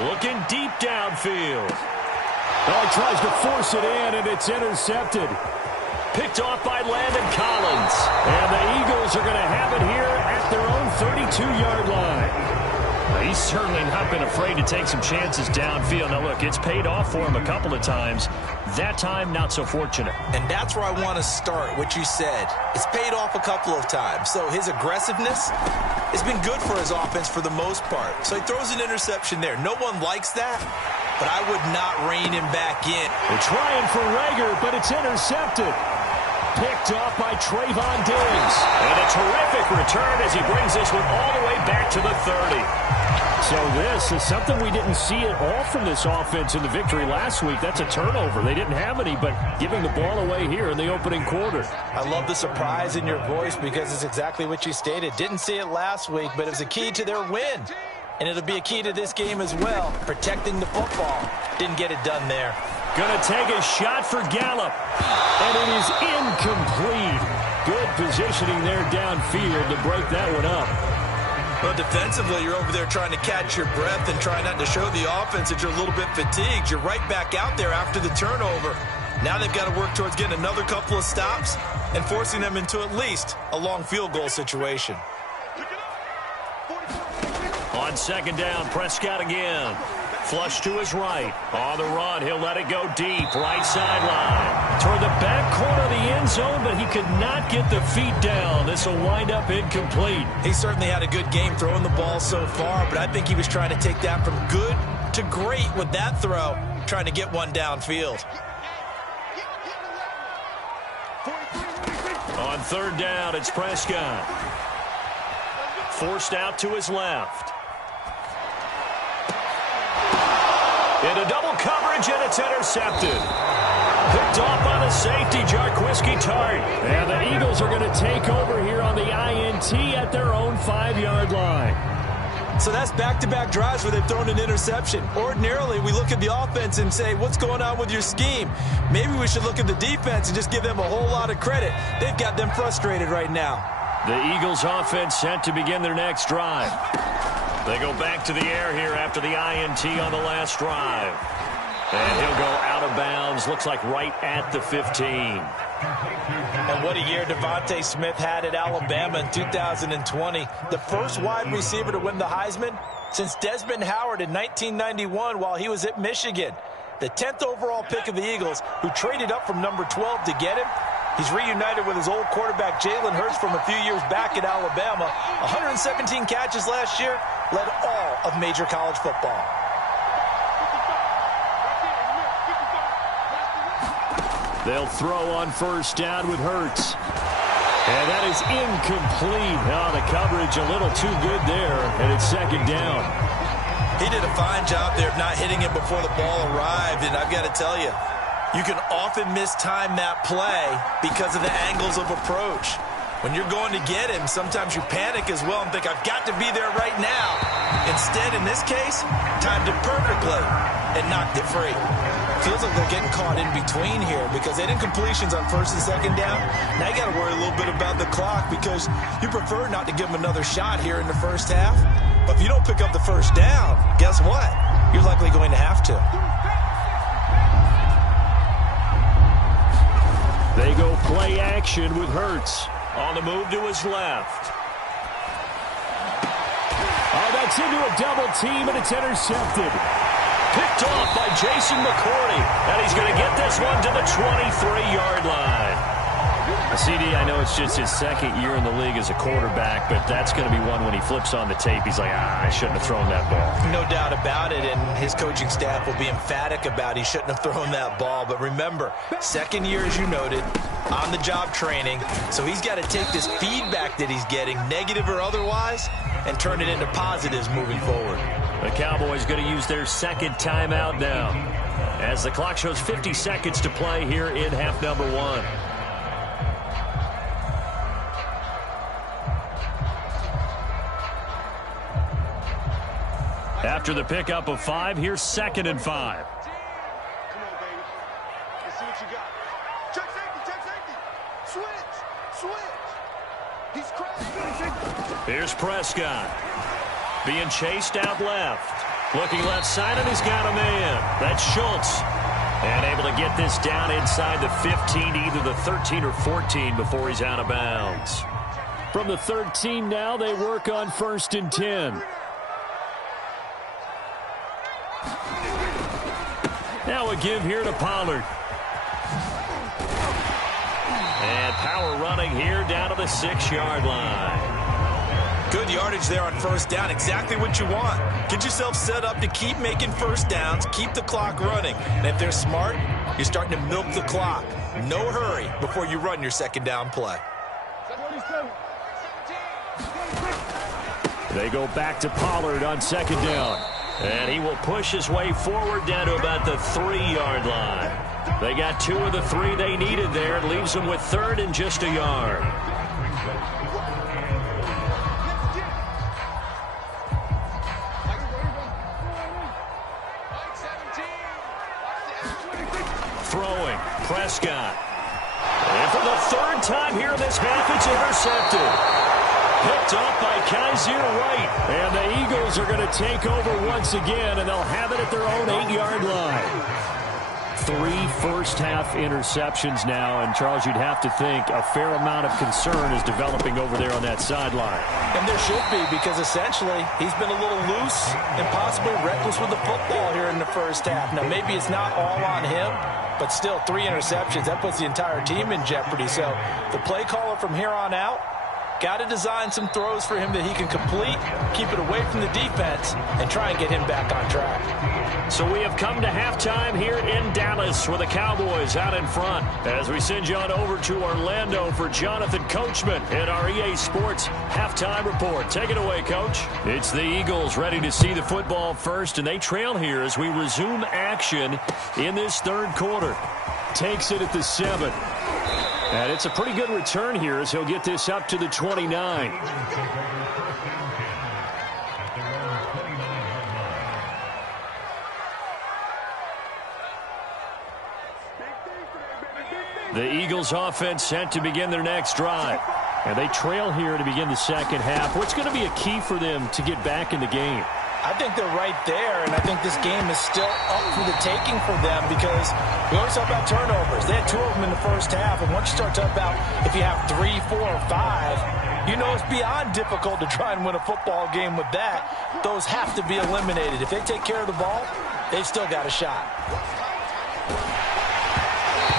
Looking deep downfield. Oh, he tries to force it in, and it's intercepted. Picked off by Landon Collins. And the Eagles are going to have it here at their own 32-yard line. He's certainly not been afraid to take some chances downfield. Now, look, it's paid off for him a couple of times. That time, not so fortunate. And that's where I want to start, what you said. It's paid off a couple of times. So his aggressiveness has been good for his offense for the most part. So he throws an interception there. No one likes that, but I would not rein him back in. They're trying for Rager, but it's intercepted. Picked off by Trayvon Diggs. And a terrific return as he brings this one all the way back to the 30. So this is something we didn't see at all from this offense in the victory last week. That's a turnover. They didn't have any, but giving the ball away here in the opening quarter. I love the surprise in your voice because it's exactly what you stated. Didn't see it last week, but it was a key to their win. And it'll be a key to this game as well, protecting the football. Didn't get it done there. Going to take a shot for Gallup. And it is incomplete. Good positioning there downfield to break that one up. Well, defensively, you're over there trying to catch your breath and try not to show the offense that you're a little bit fatigued. You're right back out there after the turnover. Now they've got to work towards getting another couple of stops and forcing them into at least a long field goal situation. On second down, Prescott again. Flush to his right. On the run, he'll let it go deep. Right sideline. Toward the back corner of the end zone, but he could not get the feet down. This will wind up incomplete. He certainly had a good game throwing the ball so far, but I think he was trying to take that from good to great with that throw, trying to get one downfield. On third down, it's Prescott. Forced out to his left. Into double coverage, and it's intercepted. Picked off by the safety, Jarquiski Tart. And the Eagles are going to take over here on the INT at their own 5-yard line. So that's back-to-back drives where they've thrown an interception. Ordinarily, we look at the offense and say, what's going on with your scheme? Maybe we should look at the defense and just give them a whole lot of credit. They've got them frustrated right now. The Eagles offense set to begin their next drive. They go back to the air here after the INT on the last drive. And he'll go out of bounds, looks like right at the 15. And what a year Devontae Smith had at Alabama in 2020. The first wide receiver to win the Heisman since Desmond Howard in 1991 while he was at Michigan. The 10th overall pick of the Eagles, who traded up from number 12 to get him. He's reunited with his old quarterback Jalen Hurts from a few years back at Alabama. 117 catches last year, led all of major college football. They'll throw on first down with Hurts. And that is incomplete. Oh, the coverage a little too good there, and it's second down. He did a fine job there of not hitting it before the ball arrived, and I've got to tell you, you can often mistime that play because of the angles of approach. When you're going to get him, sometimes you panic as well and think, I've got to be there right now. Instead, in this case, timed it perfectly and knocked it free. Feels like they're getting caught in between here because they did incompletions on first and second down. Now you got to worry a little bit about the clock because you prefer not to give them another shot here in the first half. But if you don't pick up the first down, guess what? You're likely going to have to. They go play action with Hurts. On the move to his left. Oh, that's into a double team, and it's intercepted. Picked off by Jason McCourty. And he's going to get this one to the 23-yard line. CD, I know it's just his second year in the league as a quarterback, but that's going to be one when he flips on the tape. He's like, I shouldn't have thrown that ball. No doubt about it, and his coaching staff will be emphatic about he shouldn't have thrown that ball. But remember, second year, as you noted, on-the-job training, so he's got to take this feedback that he's getting, negative or otherwise, and turn it into positives moving forward. The Cowboys going to use their second timeout now as the clock shows 50 seconds to play here in half number one. After the pickup of 5, here's 2nd and 5. Come on, baby. Let's see what you got. Check safety, check safety. Switch. He's crashing. Here's Prescott. Being chased out left. Looking left side, and he's got a man. That's Schultz. And able to get this down inside the 15, either the 13 or 14 before he's out of bounds. From the 13 now, they work on 1st and 10. Now a give here to Pollard. And power running here down to the 6-yard line. Good yardage there on first down. Exactly what you want. Get yourself set up to keep making first downs, keep the clock running. And if they're smart, you're starting to milk the clock. No hurry before you run your second down play. They go back to Pollard on 2nd down. And he will push his way forward down to about the 3-yard line. They got 2 of the 3 they needed there. It leaves them with 3rd and just a yard. Throwing, Prescott. And for the 3rd time here in this half, it's intercepted. Picked up by Kaiser Wright. And the Eagles are going to take over once again, and they'll have it at their own 8-yard line. 3 first-half interceptions now, and Charles, you'd have to think a fair amount of concern is developing over there on that sideline. And there should be, because essentially he's been a little loose and possibly reckless with the football here in the first half. Now, maybe it's not all on him, but still 3 interceptions. That puts the entire team in jeopardy. So the play caller from here on out, got to design some throws for him that he can complete, keep it away from the defense, and try and get him back on track. So we have come to halftime here in Dallas with the Cowboys out in front. As we send you on over to Orlando for Jonathan Coachman in our EA Sports Halftime Report. Take it away, Coach. It's the Eagles ready to see the football first, and they trail here as we resume action in this 3rd quarter. Takes it at the 7. And it's a pretty good return here as he'll get this up to the 29. The Eagles offense set to begin their next drive. And they trail here to begin the second half. What's going to be a key for them to get back in the game? I think they're right there, and I think this game is still up for the taking for them because we always talk about turnovers. They had 2 of them in the first half, and once you start talking about if you have 3, 4, or 5, you know it's beyond difficult to try and win a football game with that. Those have to be eliminated. If they take care of the ball, they've still got a shot.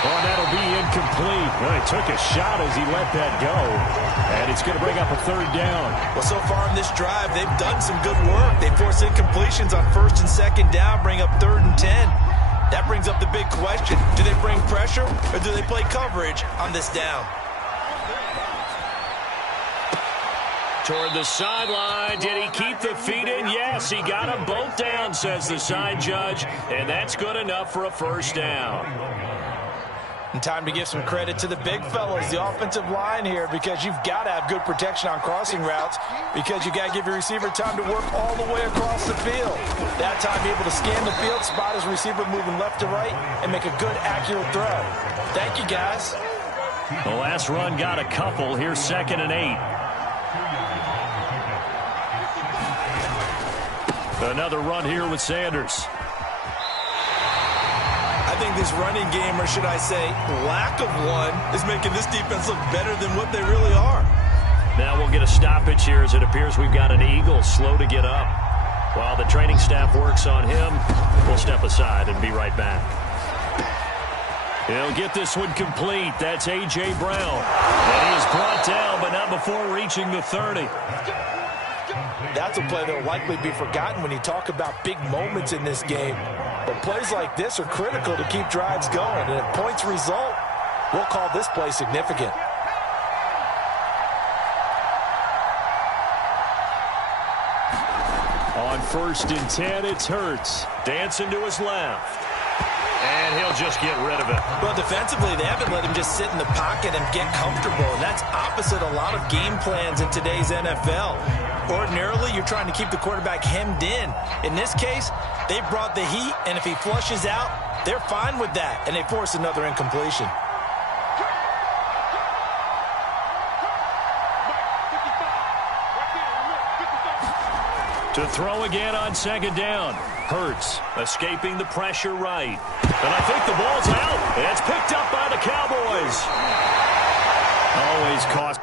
Oh, that'll be incomplete. Well, he took a shot as he let that go. And it's going to bring up a 3rd down. Well, so far in this drive, they've done some good work. They force incompletions on 1st and 2nd down, bring up 3rd and 10. That brings up the big question. Do they bring pressure or do they play coverage on this down? Toward the sideline. Did he keep the feet in? Yes, he got them both down, says the side judge. And that's good enough for a 1st down. And time to give some credit to the big fellas, the offensive line here, because you've got to have good protection on crossing routes because you got to give your receiver time to work all the way across the field. That time, be able to scan the field, spot his receiver moving left to right, and make a good, accurate throw. Thank you, guys. The last run got a couple. Here's 2nd and 8. Another run here with Sanders. I think this running game, or should I say lack of one, is making this defense look better than what they really are. Now we'll get a stoppage here as it appears we've got an Eagle slow to get up. While the training staff works on him, we'll step aside and be right back. He'll get this one complete. That's A.J. Brown. And he is brought down, but not before reaching the 30. That's a play that will likely be forgotten when you talk about big moments in this game. But plays like this are critical to keep drives going. And if points result, we'll call this play significant. On 1st and 10, it's Hurts. Dancing to his left. And he'll just get rid of it. Well, defensively, they haven't let him just sit in the pocket and get comfortable. And that's opposite a lot of game plans in today's NFL. Ordinarily, you're trying to keep the quarterback hemmed in. In this case, they brought the heat, and if he flushes out, they're fine with that, and they force another incompletion. To throw again on 2nd down. Hurts escaping the pressure right. And I think the ball's out. It's picked up by the Cowboys. Always cost.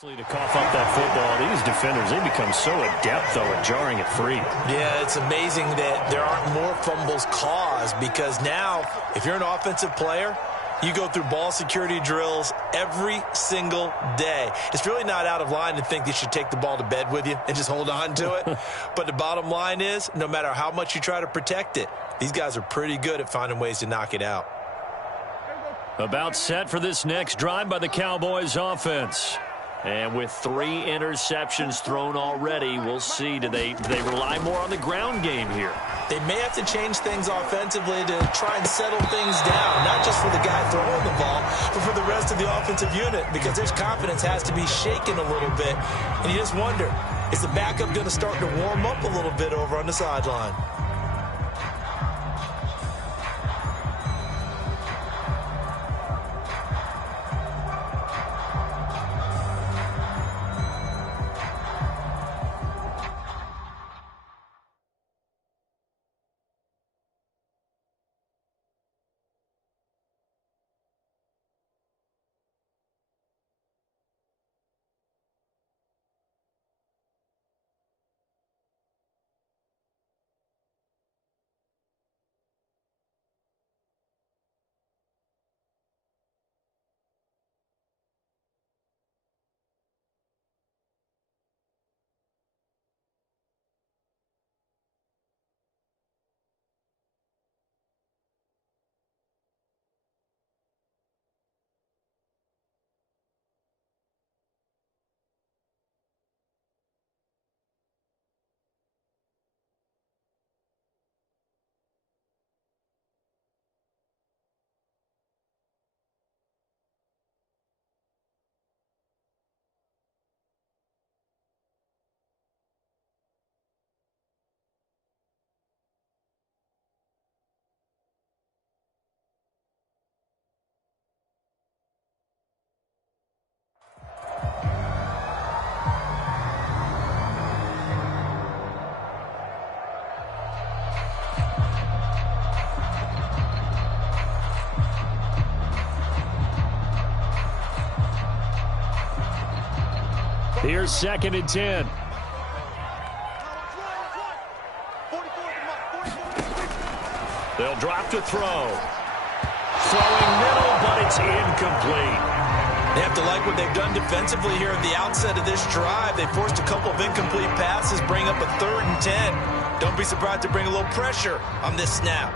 To cough up that football, these defenders, they become so adept, though, at jarring it free. Yeah, it's amazing that there aren't more fumbles caused because now, if you're an offensive player, you go through ball security drills every single day. It's really not out of line to think you should take the ball to bed with you and just hold on to it. But the bottom line is, no matter how much you try to protect it, these guys are pretty good at finding ways to knock it out. About set for this next drive by the Cowboys offense. And with 3 interceptions thrown already, we'll see. Do they rely more on the ground game here? They may have to change things offensively to try and settle things down, not just for the guy throwing the ball, but for the rest of the offensive unit, because their confidence has to be shaken a little bit. And you just wonder, is the backup going to start to warm up a little bit over on the sideline? Here's 2nd and 10. They'll drop to throw. Throwing middle, but it's incomplete. They have to like what they've done defensively here at the outset of this drive. They forced a couple of incomplete passes, bring up a 3rd and 10. Don't be surprised to bring a little pressure on this snap.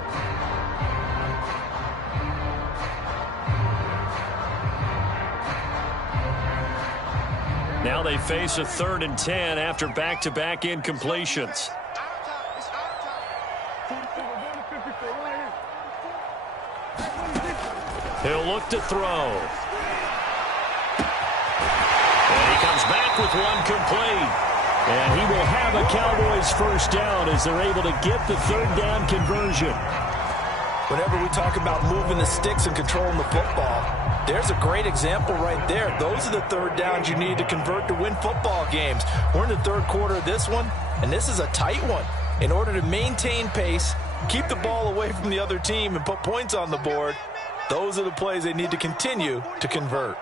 Now they face a 3rd and 10 after back-to-back incompletions. He'll look to throw. And he comes back with one complete. And he will have a Cowboys first down as they're able to get the 3rd down conversion. Whenever we talk about moving the sticks and controlling the football, there's a great example right there. Those are the 3rd downs you need to convert to win football games. We're in the 3rd quarter of this one, and this is a tight one. In order to maintain pace, keep the ball away from the other team, and put points on the board, those are the plays they need to continue to convert.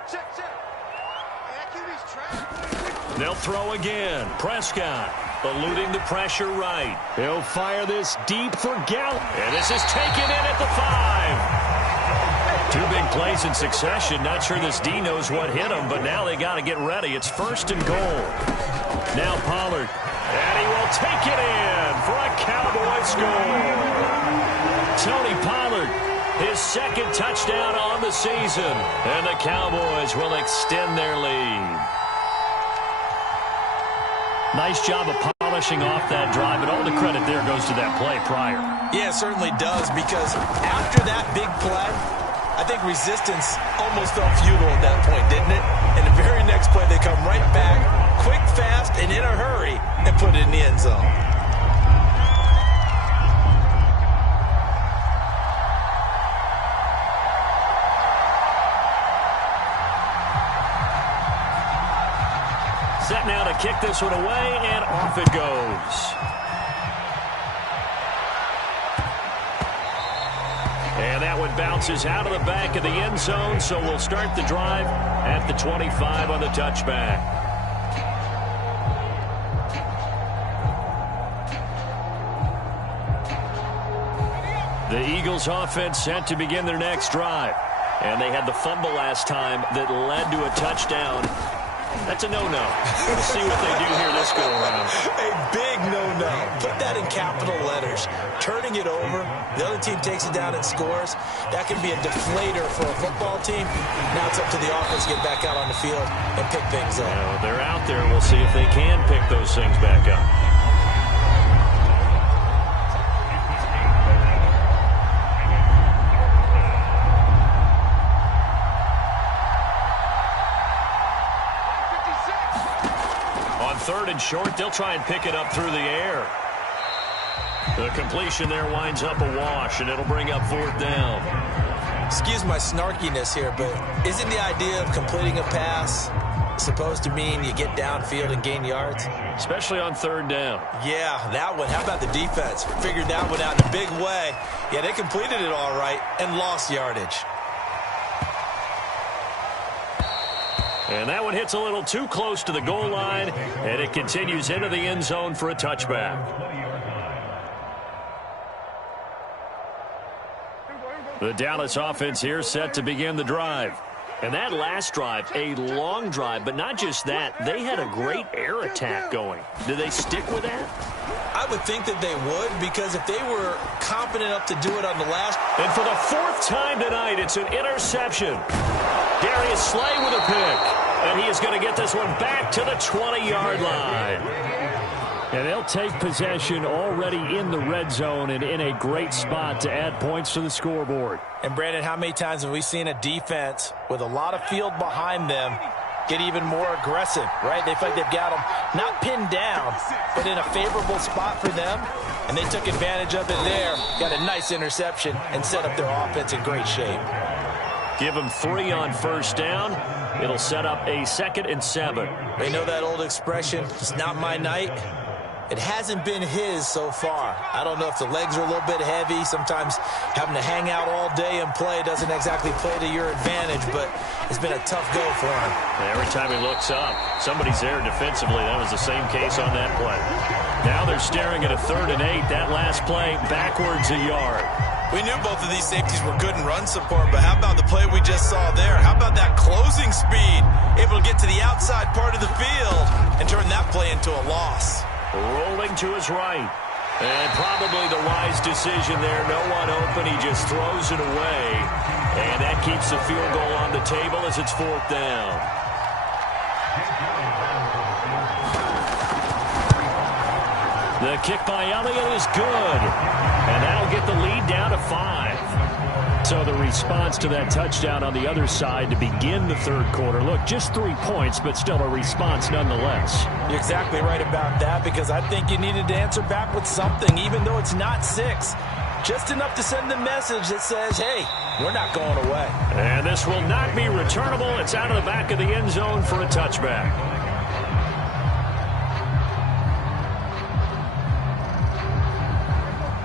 They'll throw again. Prescott eluding the pressure right. He'll fire this deep for Gallup. And this is taken in at the 5. 2 big plays in succession. Not sure this D knows what hit him, but now they got to get ready. It's 1st and goal. Now Pollard. And he will take it in for a Cowboy score. Tony Pollard, his 2nd touchdown on the season. And the Cowboys will extend their lead. Nice job of polishing off that drive, and all the credit there goes to that play prior. Yeah, it certainly does, because after that big play, I think resistance almost felt futile at that point, didn't it? And the very next play, they come right back, quick, fast, and in a hurry, and put it in the end zone. Set now to kick this one away, and off it goes. And that one bounces out of the back of the end zone, so we'll start the drive at the 25 on the touchback. The Eagles offense set to begin their next drive. And they had the fumble last time that led to a touchdown. That's a no-no. We'll see what they do here this go-around. A big no-no. Put that in capital letters. Turning it over, the other team takes it down and scores. That can be a deflator for a football team. Now it's up to the offense to get back out on the field and pick things up. Well, they're out there. We'll see if they can pick those things back up. On 3rd and short, they'll try and pick it up through the air. The completion there winds up a wash, and it'll bring up 4th down. Excuse my snarkiness here, but isn't the idea of completing a pass supposed to mean you get downfield and gain yards? Especially on 3rd down. Yeah, that one. How about the defense? Figured that one out in a big way. Yeah, they completed it all right and lost yardage. And that one hits a little too close to the goal line, and it continues into the end zone for a touchback. The Dallas offense here set to begin the drive. And that last drive, a long drive, but not just that. They had a great air attack going. Do they stick with that? I would think that they would, because if they were confident enough to do it on the last. And for the 4th time tonight, it's an interception. Darius Slay with a pick. And he is going to get this one back to the 20-yard line. And they'll take possession already in the red zone and in a great spot to add points to the scoreboard. And, Brandon, how many times have we seen a defense with a lot of field behind them get even more aggressive, right? They feel like they've got them not pinned down, but in a favorable spot for them. And they took advantage of it there, got a nice interception, and set up their offense in great shape. Give them 3 on 1st down. It'll set up a 2nd and 7. They know that old expression, it's not my night. It hasn't been his so far. I don't know if the legs are a little bit heavy. Sometimes having to hang out all day and play doesn't exactly play to your advantage, but it's been a tough go for him. Every time he looks up, somebody's there defensively. That was the same case on that play. Now they're staring at a 3rd and 8. That last play, backwards a yard. We knew both of these safeties were good in run support, but how about the play we just saw there? How about that closing speed? Able to get to the outside part of the field and turn that play into a loss. Rolling to his right. And probably the wise decision there. No one open. He just throws it away. And that keeps the field goal on the table as it's 4th down. The kick by Elliott is good. And that'll get the lead down to 5. So the response to that touchdown on the other side to begin the 3rd quarter. Look, just 3 points, but still a response nonetheless. You're exactly right about that, because I think you needed to answer back with something, even though it's not 6. Just enough to send a message that says, hey, we're not going away. And this will not be returnable. It's out of the back of the end zone for a touchback.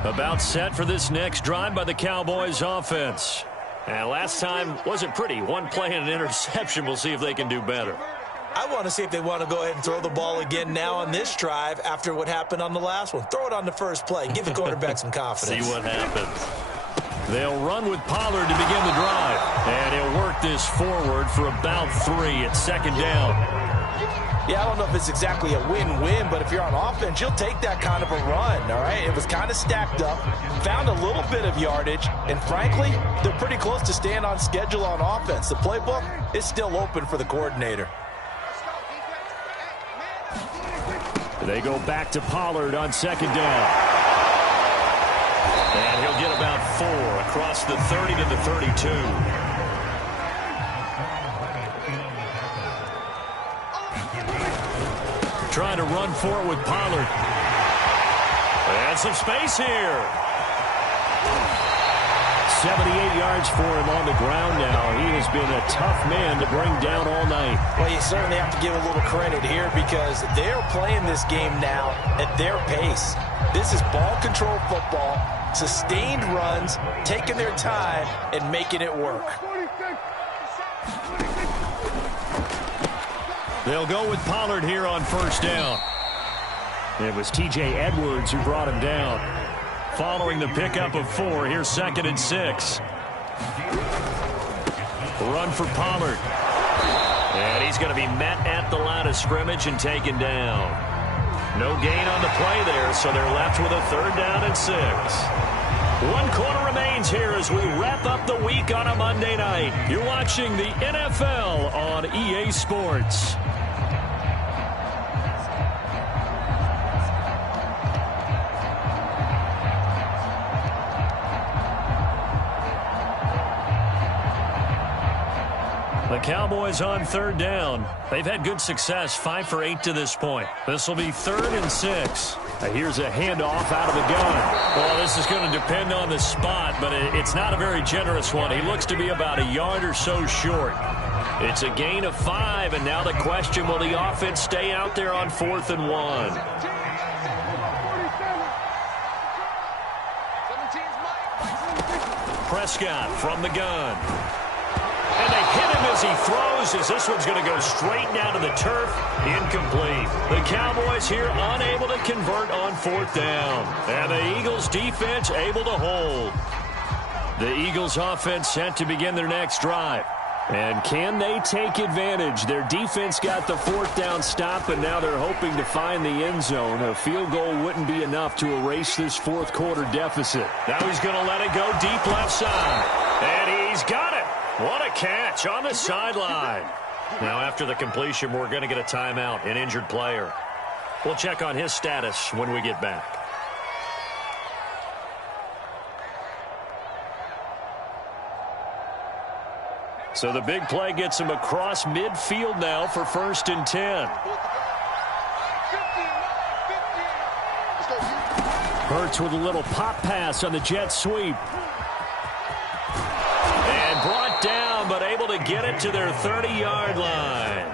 About set for this next drive by the Cowboys offense. And last time wasn't pretty. One play and an interception. We'll see if they can do better. I want to see if they want to go ahead and throw the ball again now on this drive after what happened on the last one. Throw it on the first play. Give the quarterback some confidence. See what happens. They'll run with Pollard to begin the drive. And he'll work this forward for about 3 at 2nd down. Yeah, I don't know if it's exactly a win-win, but if you're on offense, you'll take that kind of a run, all right? It was kind of stacked up, found a little bit of yardage, and frankly, they're pretty close to staying on schedule on offense. The playbook is still open for the coordinator. They go back to Pollard on 2nd down. And he'll get about 4 across the 30 to the 32. Trying to run for it with Pollard. And some space here. 78 yards for him on the ground now. He has been a tough man to bring down all night. Well, you certainly have to give a little credit here because they're playing this game now at their pace. This is ball control football, sustained runs, taking their time, and making it work. They'll go with Pollard here on 1st down. It was T.J. Edwards who brought him down. Following the pickup of 4, here's 2nd and 6. Run for Pollard. And he's going to be met at the line of scrimmage and taken down. No gain on the play there, so they're left with a 3rd down and 6. 1 quarter remains here as we wrap up the week on a Monday night. You're watching the NFL on EA Sports. The Cowboys on 3rd down. They've had good success, 5 for 8 to this point. This will be 3rd and 6. Here's a handoff out of the gun. Well, this is going to depend on the spot, but it's not a very generous one. He looks to be about a yard or so short. It's a gain of 5, and now the question, will the offense stay out there on 4th and 1? Prescott from the gun. And they hit him as he throws, as this one's going to go straight down to the turf. Incomplete. The Cowboys here unable to convert on 4th down. And the Eagles defense able to hold. The Eagles offense set to begin their next drive. And can they take advantage? Their defense got the 4th down stop, and now they're hoping to find the end zone. A field goal wouldn't be enough to erase this 4th quarter deficit. Now he's going to let it go deep left side. And he's got it. What a catch on the sideline. Now after the completion, we're going to get a timeout, an injured player. We'll check on his status when we get back. So the big play gets him across midfield now for 1st and 10. Hurts with a little pop pass on the jet sweep. And brought down, but able to get it to their 30-yard line.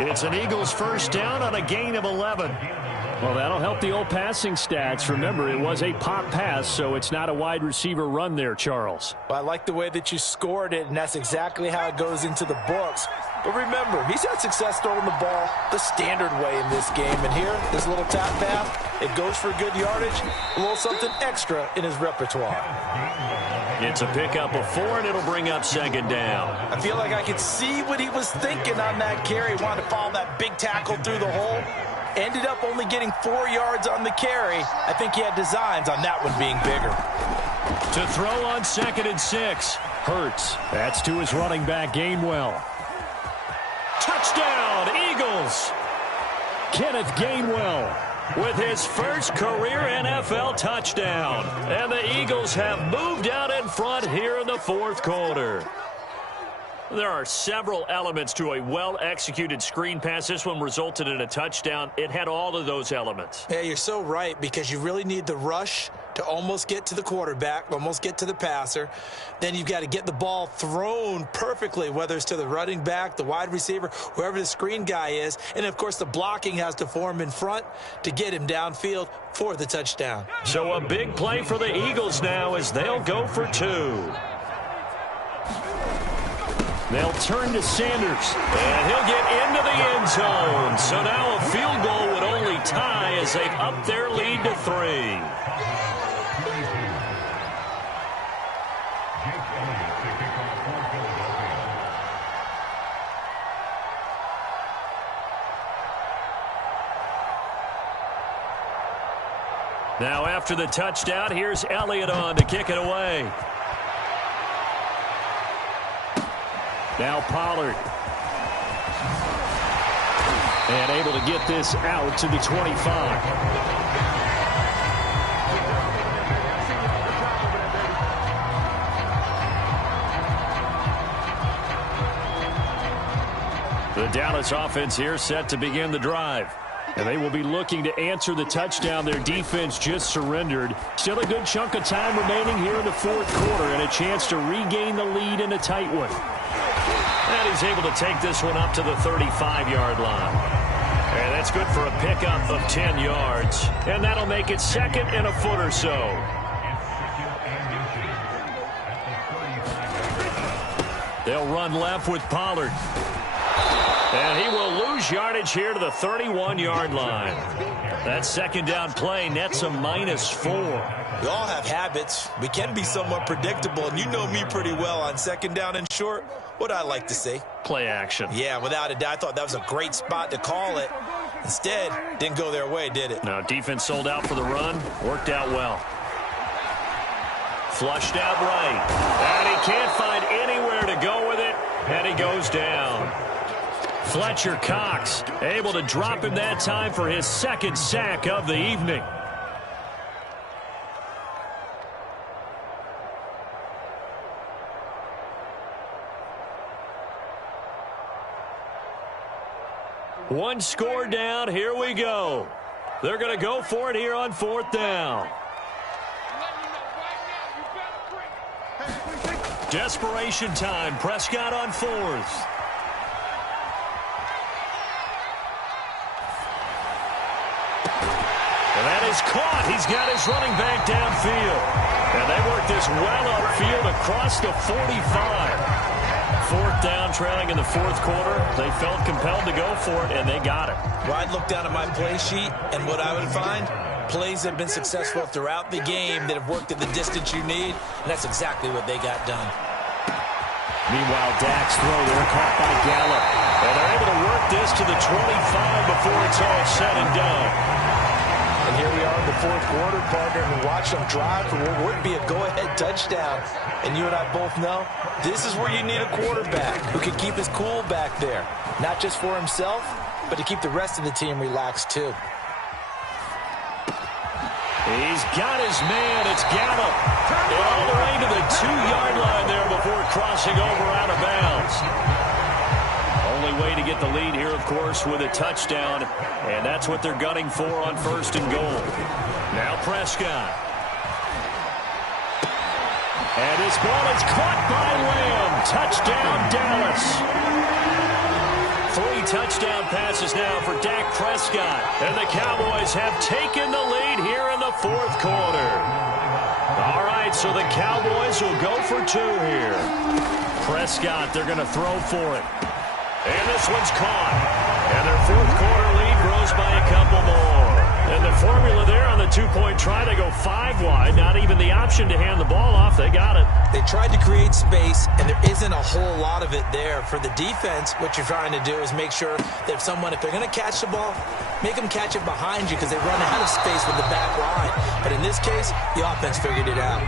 It's an Eagles 1st down on a gain of 11. Well, that'll help the old passing stats. Remember, it was a pop pass, so it's not a wide receiver run there, Charles. Well, I like the way that you scored it, and that's exactly how it goes into the books. But remember, he's had success throwing the ball the standard way in this game. And here, this little tap pass, it goes for good yardage, a little something extra in his repertoire. It's a pickup of 4, and it'll bring up second down. I feel like I could see what he was thinking on that carry. He wanted to follow that big tackle through the hole. Ended up only getting 4 yards on the carry. I think he had designs on that one being bigger. To throw on 2nd and 6. Hurts. That's to his running back, Gainwell. Touchdown, Eagles. Kenneth Gainwell with his first career NFL touchdown. And the Eagles have moved out in front here in the 4th quarter. There are several elements to a well-executed screen pass. This one resulted in a touchdown. It had all of those elements. Yeah, you're so right, because you really need the rush to almost get to the quarterback, almost get to the passer. Then you've got to get the ball thrown perfectly, whether it's to the running back, the wide receiver, whoever the screen guy is. And, of course, the blocking has to form in front to get him downfield for the touchdown. So a big play for the Eagles now as they'll go for 2. They'll turn to Sanders, and he'll get into the end zone. So now a field goal would only tie as they've upped their lead to 3. Now after the touchdown, here's Elliott on to kick it away. Now Pollard. And able to get this out to the 25. The Dallas offense here set to begin the drive. And they will be looking to answer the touchdown their defense just surrendered. Still a good chunk of time remaining here in the 4th quarter and a chance to regain the lead in a tight one. And he's able to take this one up to the 35-yard line. And that's good for a pickup of 10 yards. And that'll make it 2nd and a foot or so. They'll run left with Pollard. And he will lose yardage here to the 31-yard line. That 2nd down play nets a -4. We all have habits. We can be somewhat predictable, and you know me pretty well on 2nd down and short. What I like to say? Play action. Yeah, without a doubt. I thought that was a great spot to call it. Instead, didn't go their way, did it? Now, defense sold out for the run. Worked out well. Flushed out right. And he can't find anywhere to go with it. And he goes down. Fletcher Cox able to drop him that time for his 2nd sack of the evening. One score down. Here we go. They're going to go for it here on 4th down. Desperation time. Prescott on 4th. And that is caught. He's got his running back downfield. And they work this well upfield across the 45. 4th down, trailing in the 4th quarter. They felt compelled to go for it, and they got it. Well, I'd look down at my play sheet, and what I would find, plays that have been successful throughout the game that have worked at the distance you need, and that's exactly what they got done. Meanwhile, Dak's throw there caught by Gallup. And they're able to work this to the 25 before it's all said and done. And here we are in the 4th quarter, partner, and watch them drive for what would be a go-ahead touchdown. And you and I both know this is where you need a quarterback who can keep his cool back there. Not just for himself, but to keep the rest of the team relaxed too. He's got his man. It's Gallup. And all the way to the 2-yard line there before crossing over out of bounds. Only way to get the lead here, of course, with a touchdown. And that's what they're gunning for on 1st and goal. Now Prescott. And this ball is caught by Lamb. Touchdown, Dallas. 3 touchdown passes now for Dak Prescott. And the Cowboys have taken the lead here in the fourth quarter. All right, so the Cowboys will go for 2 here. Prescott, they're going to throw for it. And this one's caught. And their fourth quarter lead grows by a couple more. And the formula there on the 2-point try, they go 5 wide. Not even the option to hand the ball off. They got it. They tried to create space, and there isn't a whole lot of it there. For the defense, what you're trying to do is make sure that if they're going to catch the ball, make them catch it behind you because they run out of space with the back line. But in this case, the offense figured it out.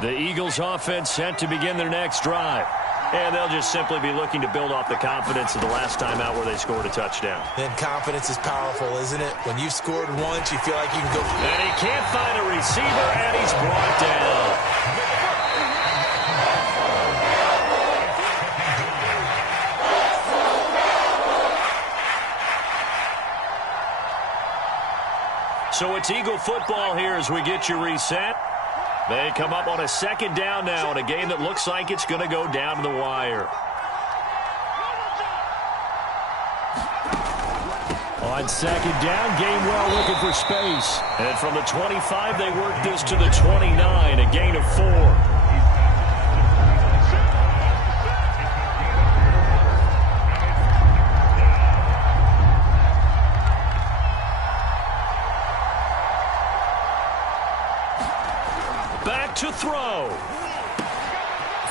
The Eagles offense set to begin their next drive. And they'll just simply be looking to build off the confidence of the last time out where they scored a touchdown. Then confidence is powerful, isn't it? When you've scored once, you feel like you can go. And he can't find a receiver, and he's brought down. So it's Eagle football here as we get you reset. They come up on a second down now in a game that looks like it's going to go down to the wire. On second down, Gainwell looking for space. And from the 25, they work this to the 29, a gain of 4. To throw.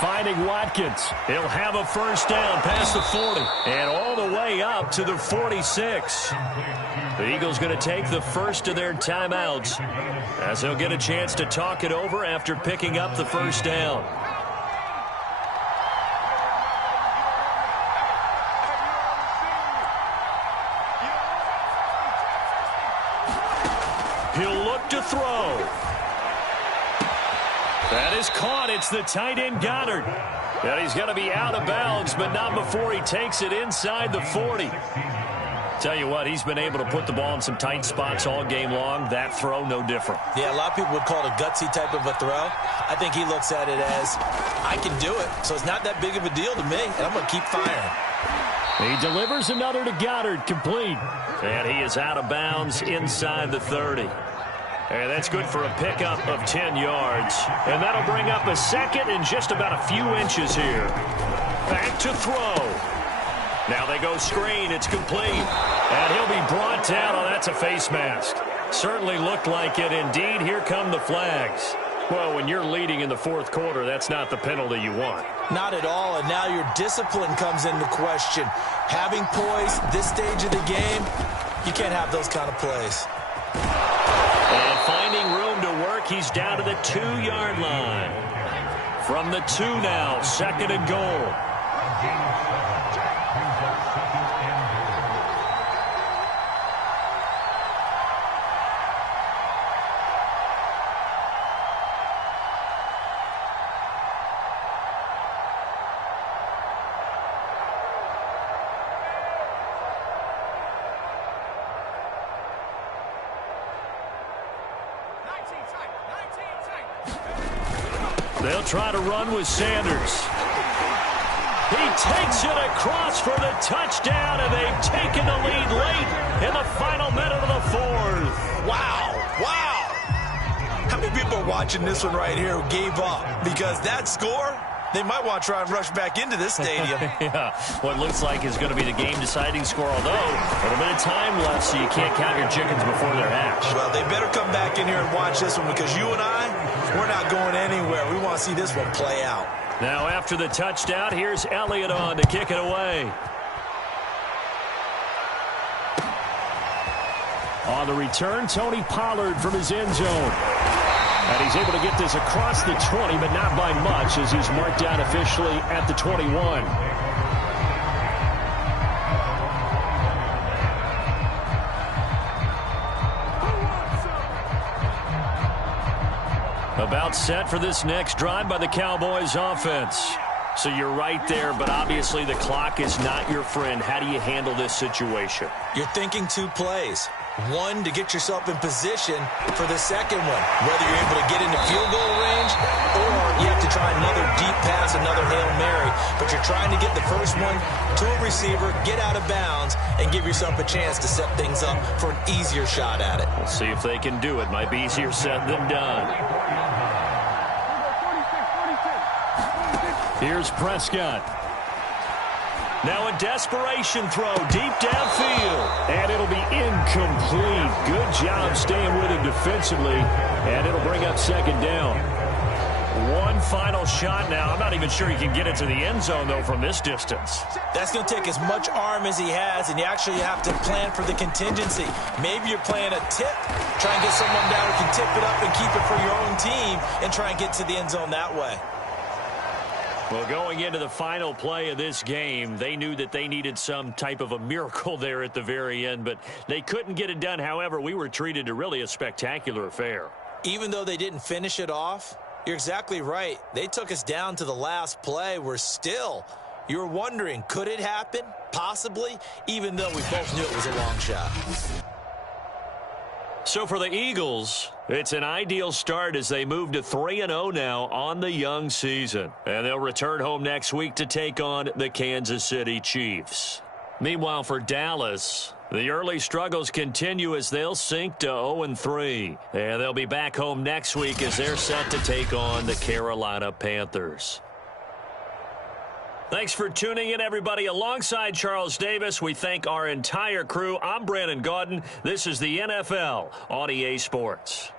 Finding Watkins. He'll have a first down past the 40 and all the way up to the 46. The Eagles going to take the first of their timeouts as they'll get a chance to talk it over after picking up the first down. He'll look to throw. That is caught. It's the tight end Goddard. And he's going to be out of bounds, but not before he takes it inside the 40. Tell you what, he's been able to put the ball in some tight spots all game long. That throw, no different. Yeah, a lot of people would call it a gutsy type of a throw. I think he looks at it as, I can do it, so it's not that big of a deal to me, and I'm going to keep firing. He delivers another to Goddard, complete. And he is out of bounds inside the 30. And that's good for a pickup of 10 yards. And that'll bring up a second and just about a few inches here. Back to throw. Now they go screen. It's complete. And he'll be brought down. Oh, that's a face mask. Certainly looked like it. Indeed, here come the flags. Well, when you're leading in the fourth quarter, that's not the penalty you want. Not at all, and now your discipline comes into question. Having poise this stage of the game, you can't have those kind of plays. And finding room to work, he's down to the 2-yard line. From the 2 now, second and goal. They'll try to run with Sanders. He takes it across for the touchdown, and they've taken the lead late in the final minute of the fourth. Wow. Wow. How many people are watching this one right here who gave up? Because that score, they might want to try and rush back into this stadium. Yeah, what looks like is going to be the game-deciding score, although a little bit of time left, so you can't count your chickens before they're hatched. Well, they better come back in here and watch this one, because you and I, we're not going anywhere. We want to see this one play out. Now, after the touchdown, here's Elliott on to kick it away. On the return, Tony Pollard from his end zone. And he's able to get this across the 20, but not by much, as he's marked down officially at the 21. About set for this next drive by the Cowboys offense. So you're right there, but obviously the clock is not your friend. How do you handle this situation? You're thinking 2 plays. One, to get yourself in position for the second one, whether you're able to get into field goal range or you have to try another deep pass, another Hail Mary. But you're trying to get the first one to a receiver, get out of bounds, and give yourself a chance to set things up for an easier shot at it. We'll see if they can do it. Might be easier said than done. Here's Prescott. Now a desperation throw deep downfield. And it'll be incomplete. Good job staying with him defensively. And it'll bring up second down. One final shot now. I'm not even sure he can get it to the end zone, though, from this distance. That's going to take as much arm as he has, and you actually have to plan for the contingency. Maybe you're playing a tip. Try and get someone down who can tip it up and keep it for your own team and try and get to the end zone that way. Well, going into the final play of this game, they knew that they needed some type of a miracle there at the very end, but they couldn't get it done. However, we were treated to really a spectacular affair. Even though they didn't finish it off, you're exactly right. They took us down to the last play. You were wondering, could it happen? Possibly, even though we both knew it was a long shot. So for the Eagles, it's an ideal start as they move to 3-0 now on the young season. And they'll return home next week to take on the Kansas City Chiefs. Meanwhile, for Dallas, the early struggles continue as they'll sink to 0-3. And they'll be back home next week as they're set to take on the Carolina Panthers. Thanks for tuning in, everybody. Alongside Charles Davis, we thank our entire crew. I'm Brandon Gaudin. This is the NFL on EA Sports.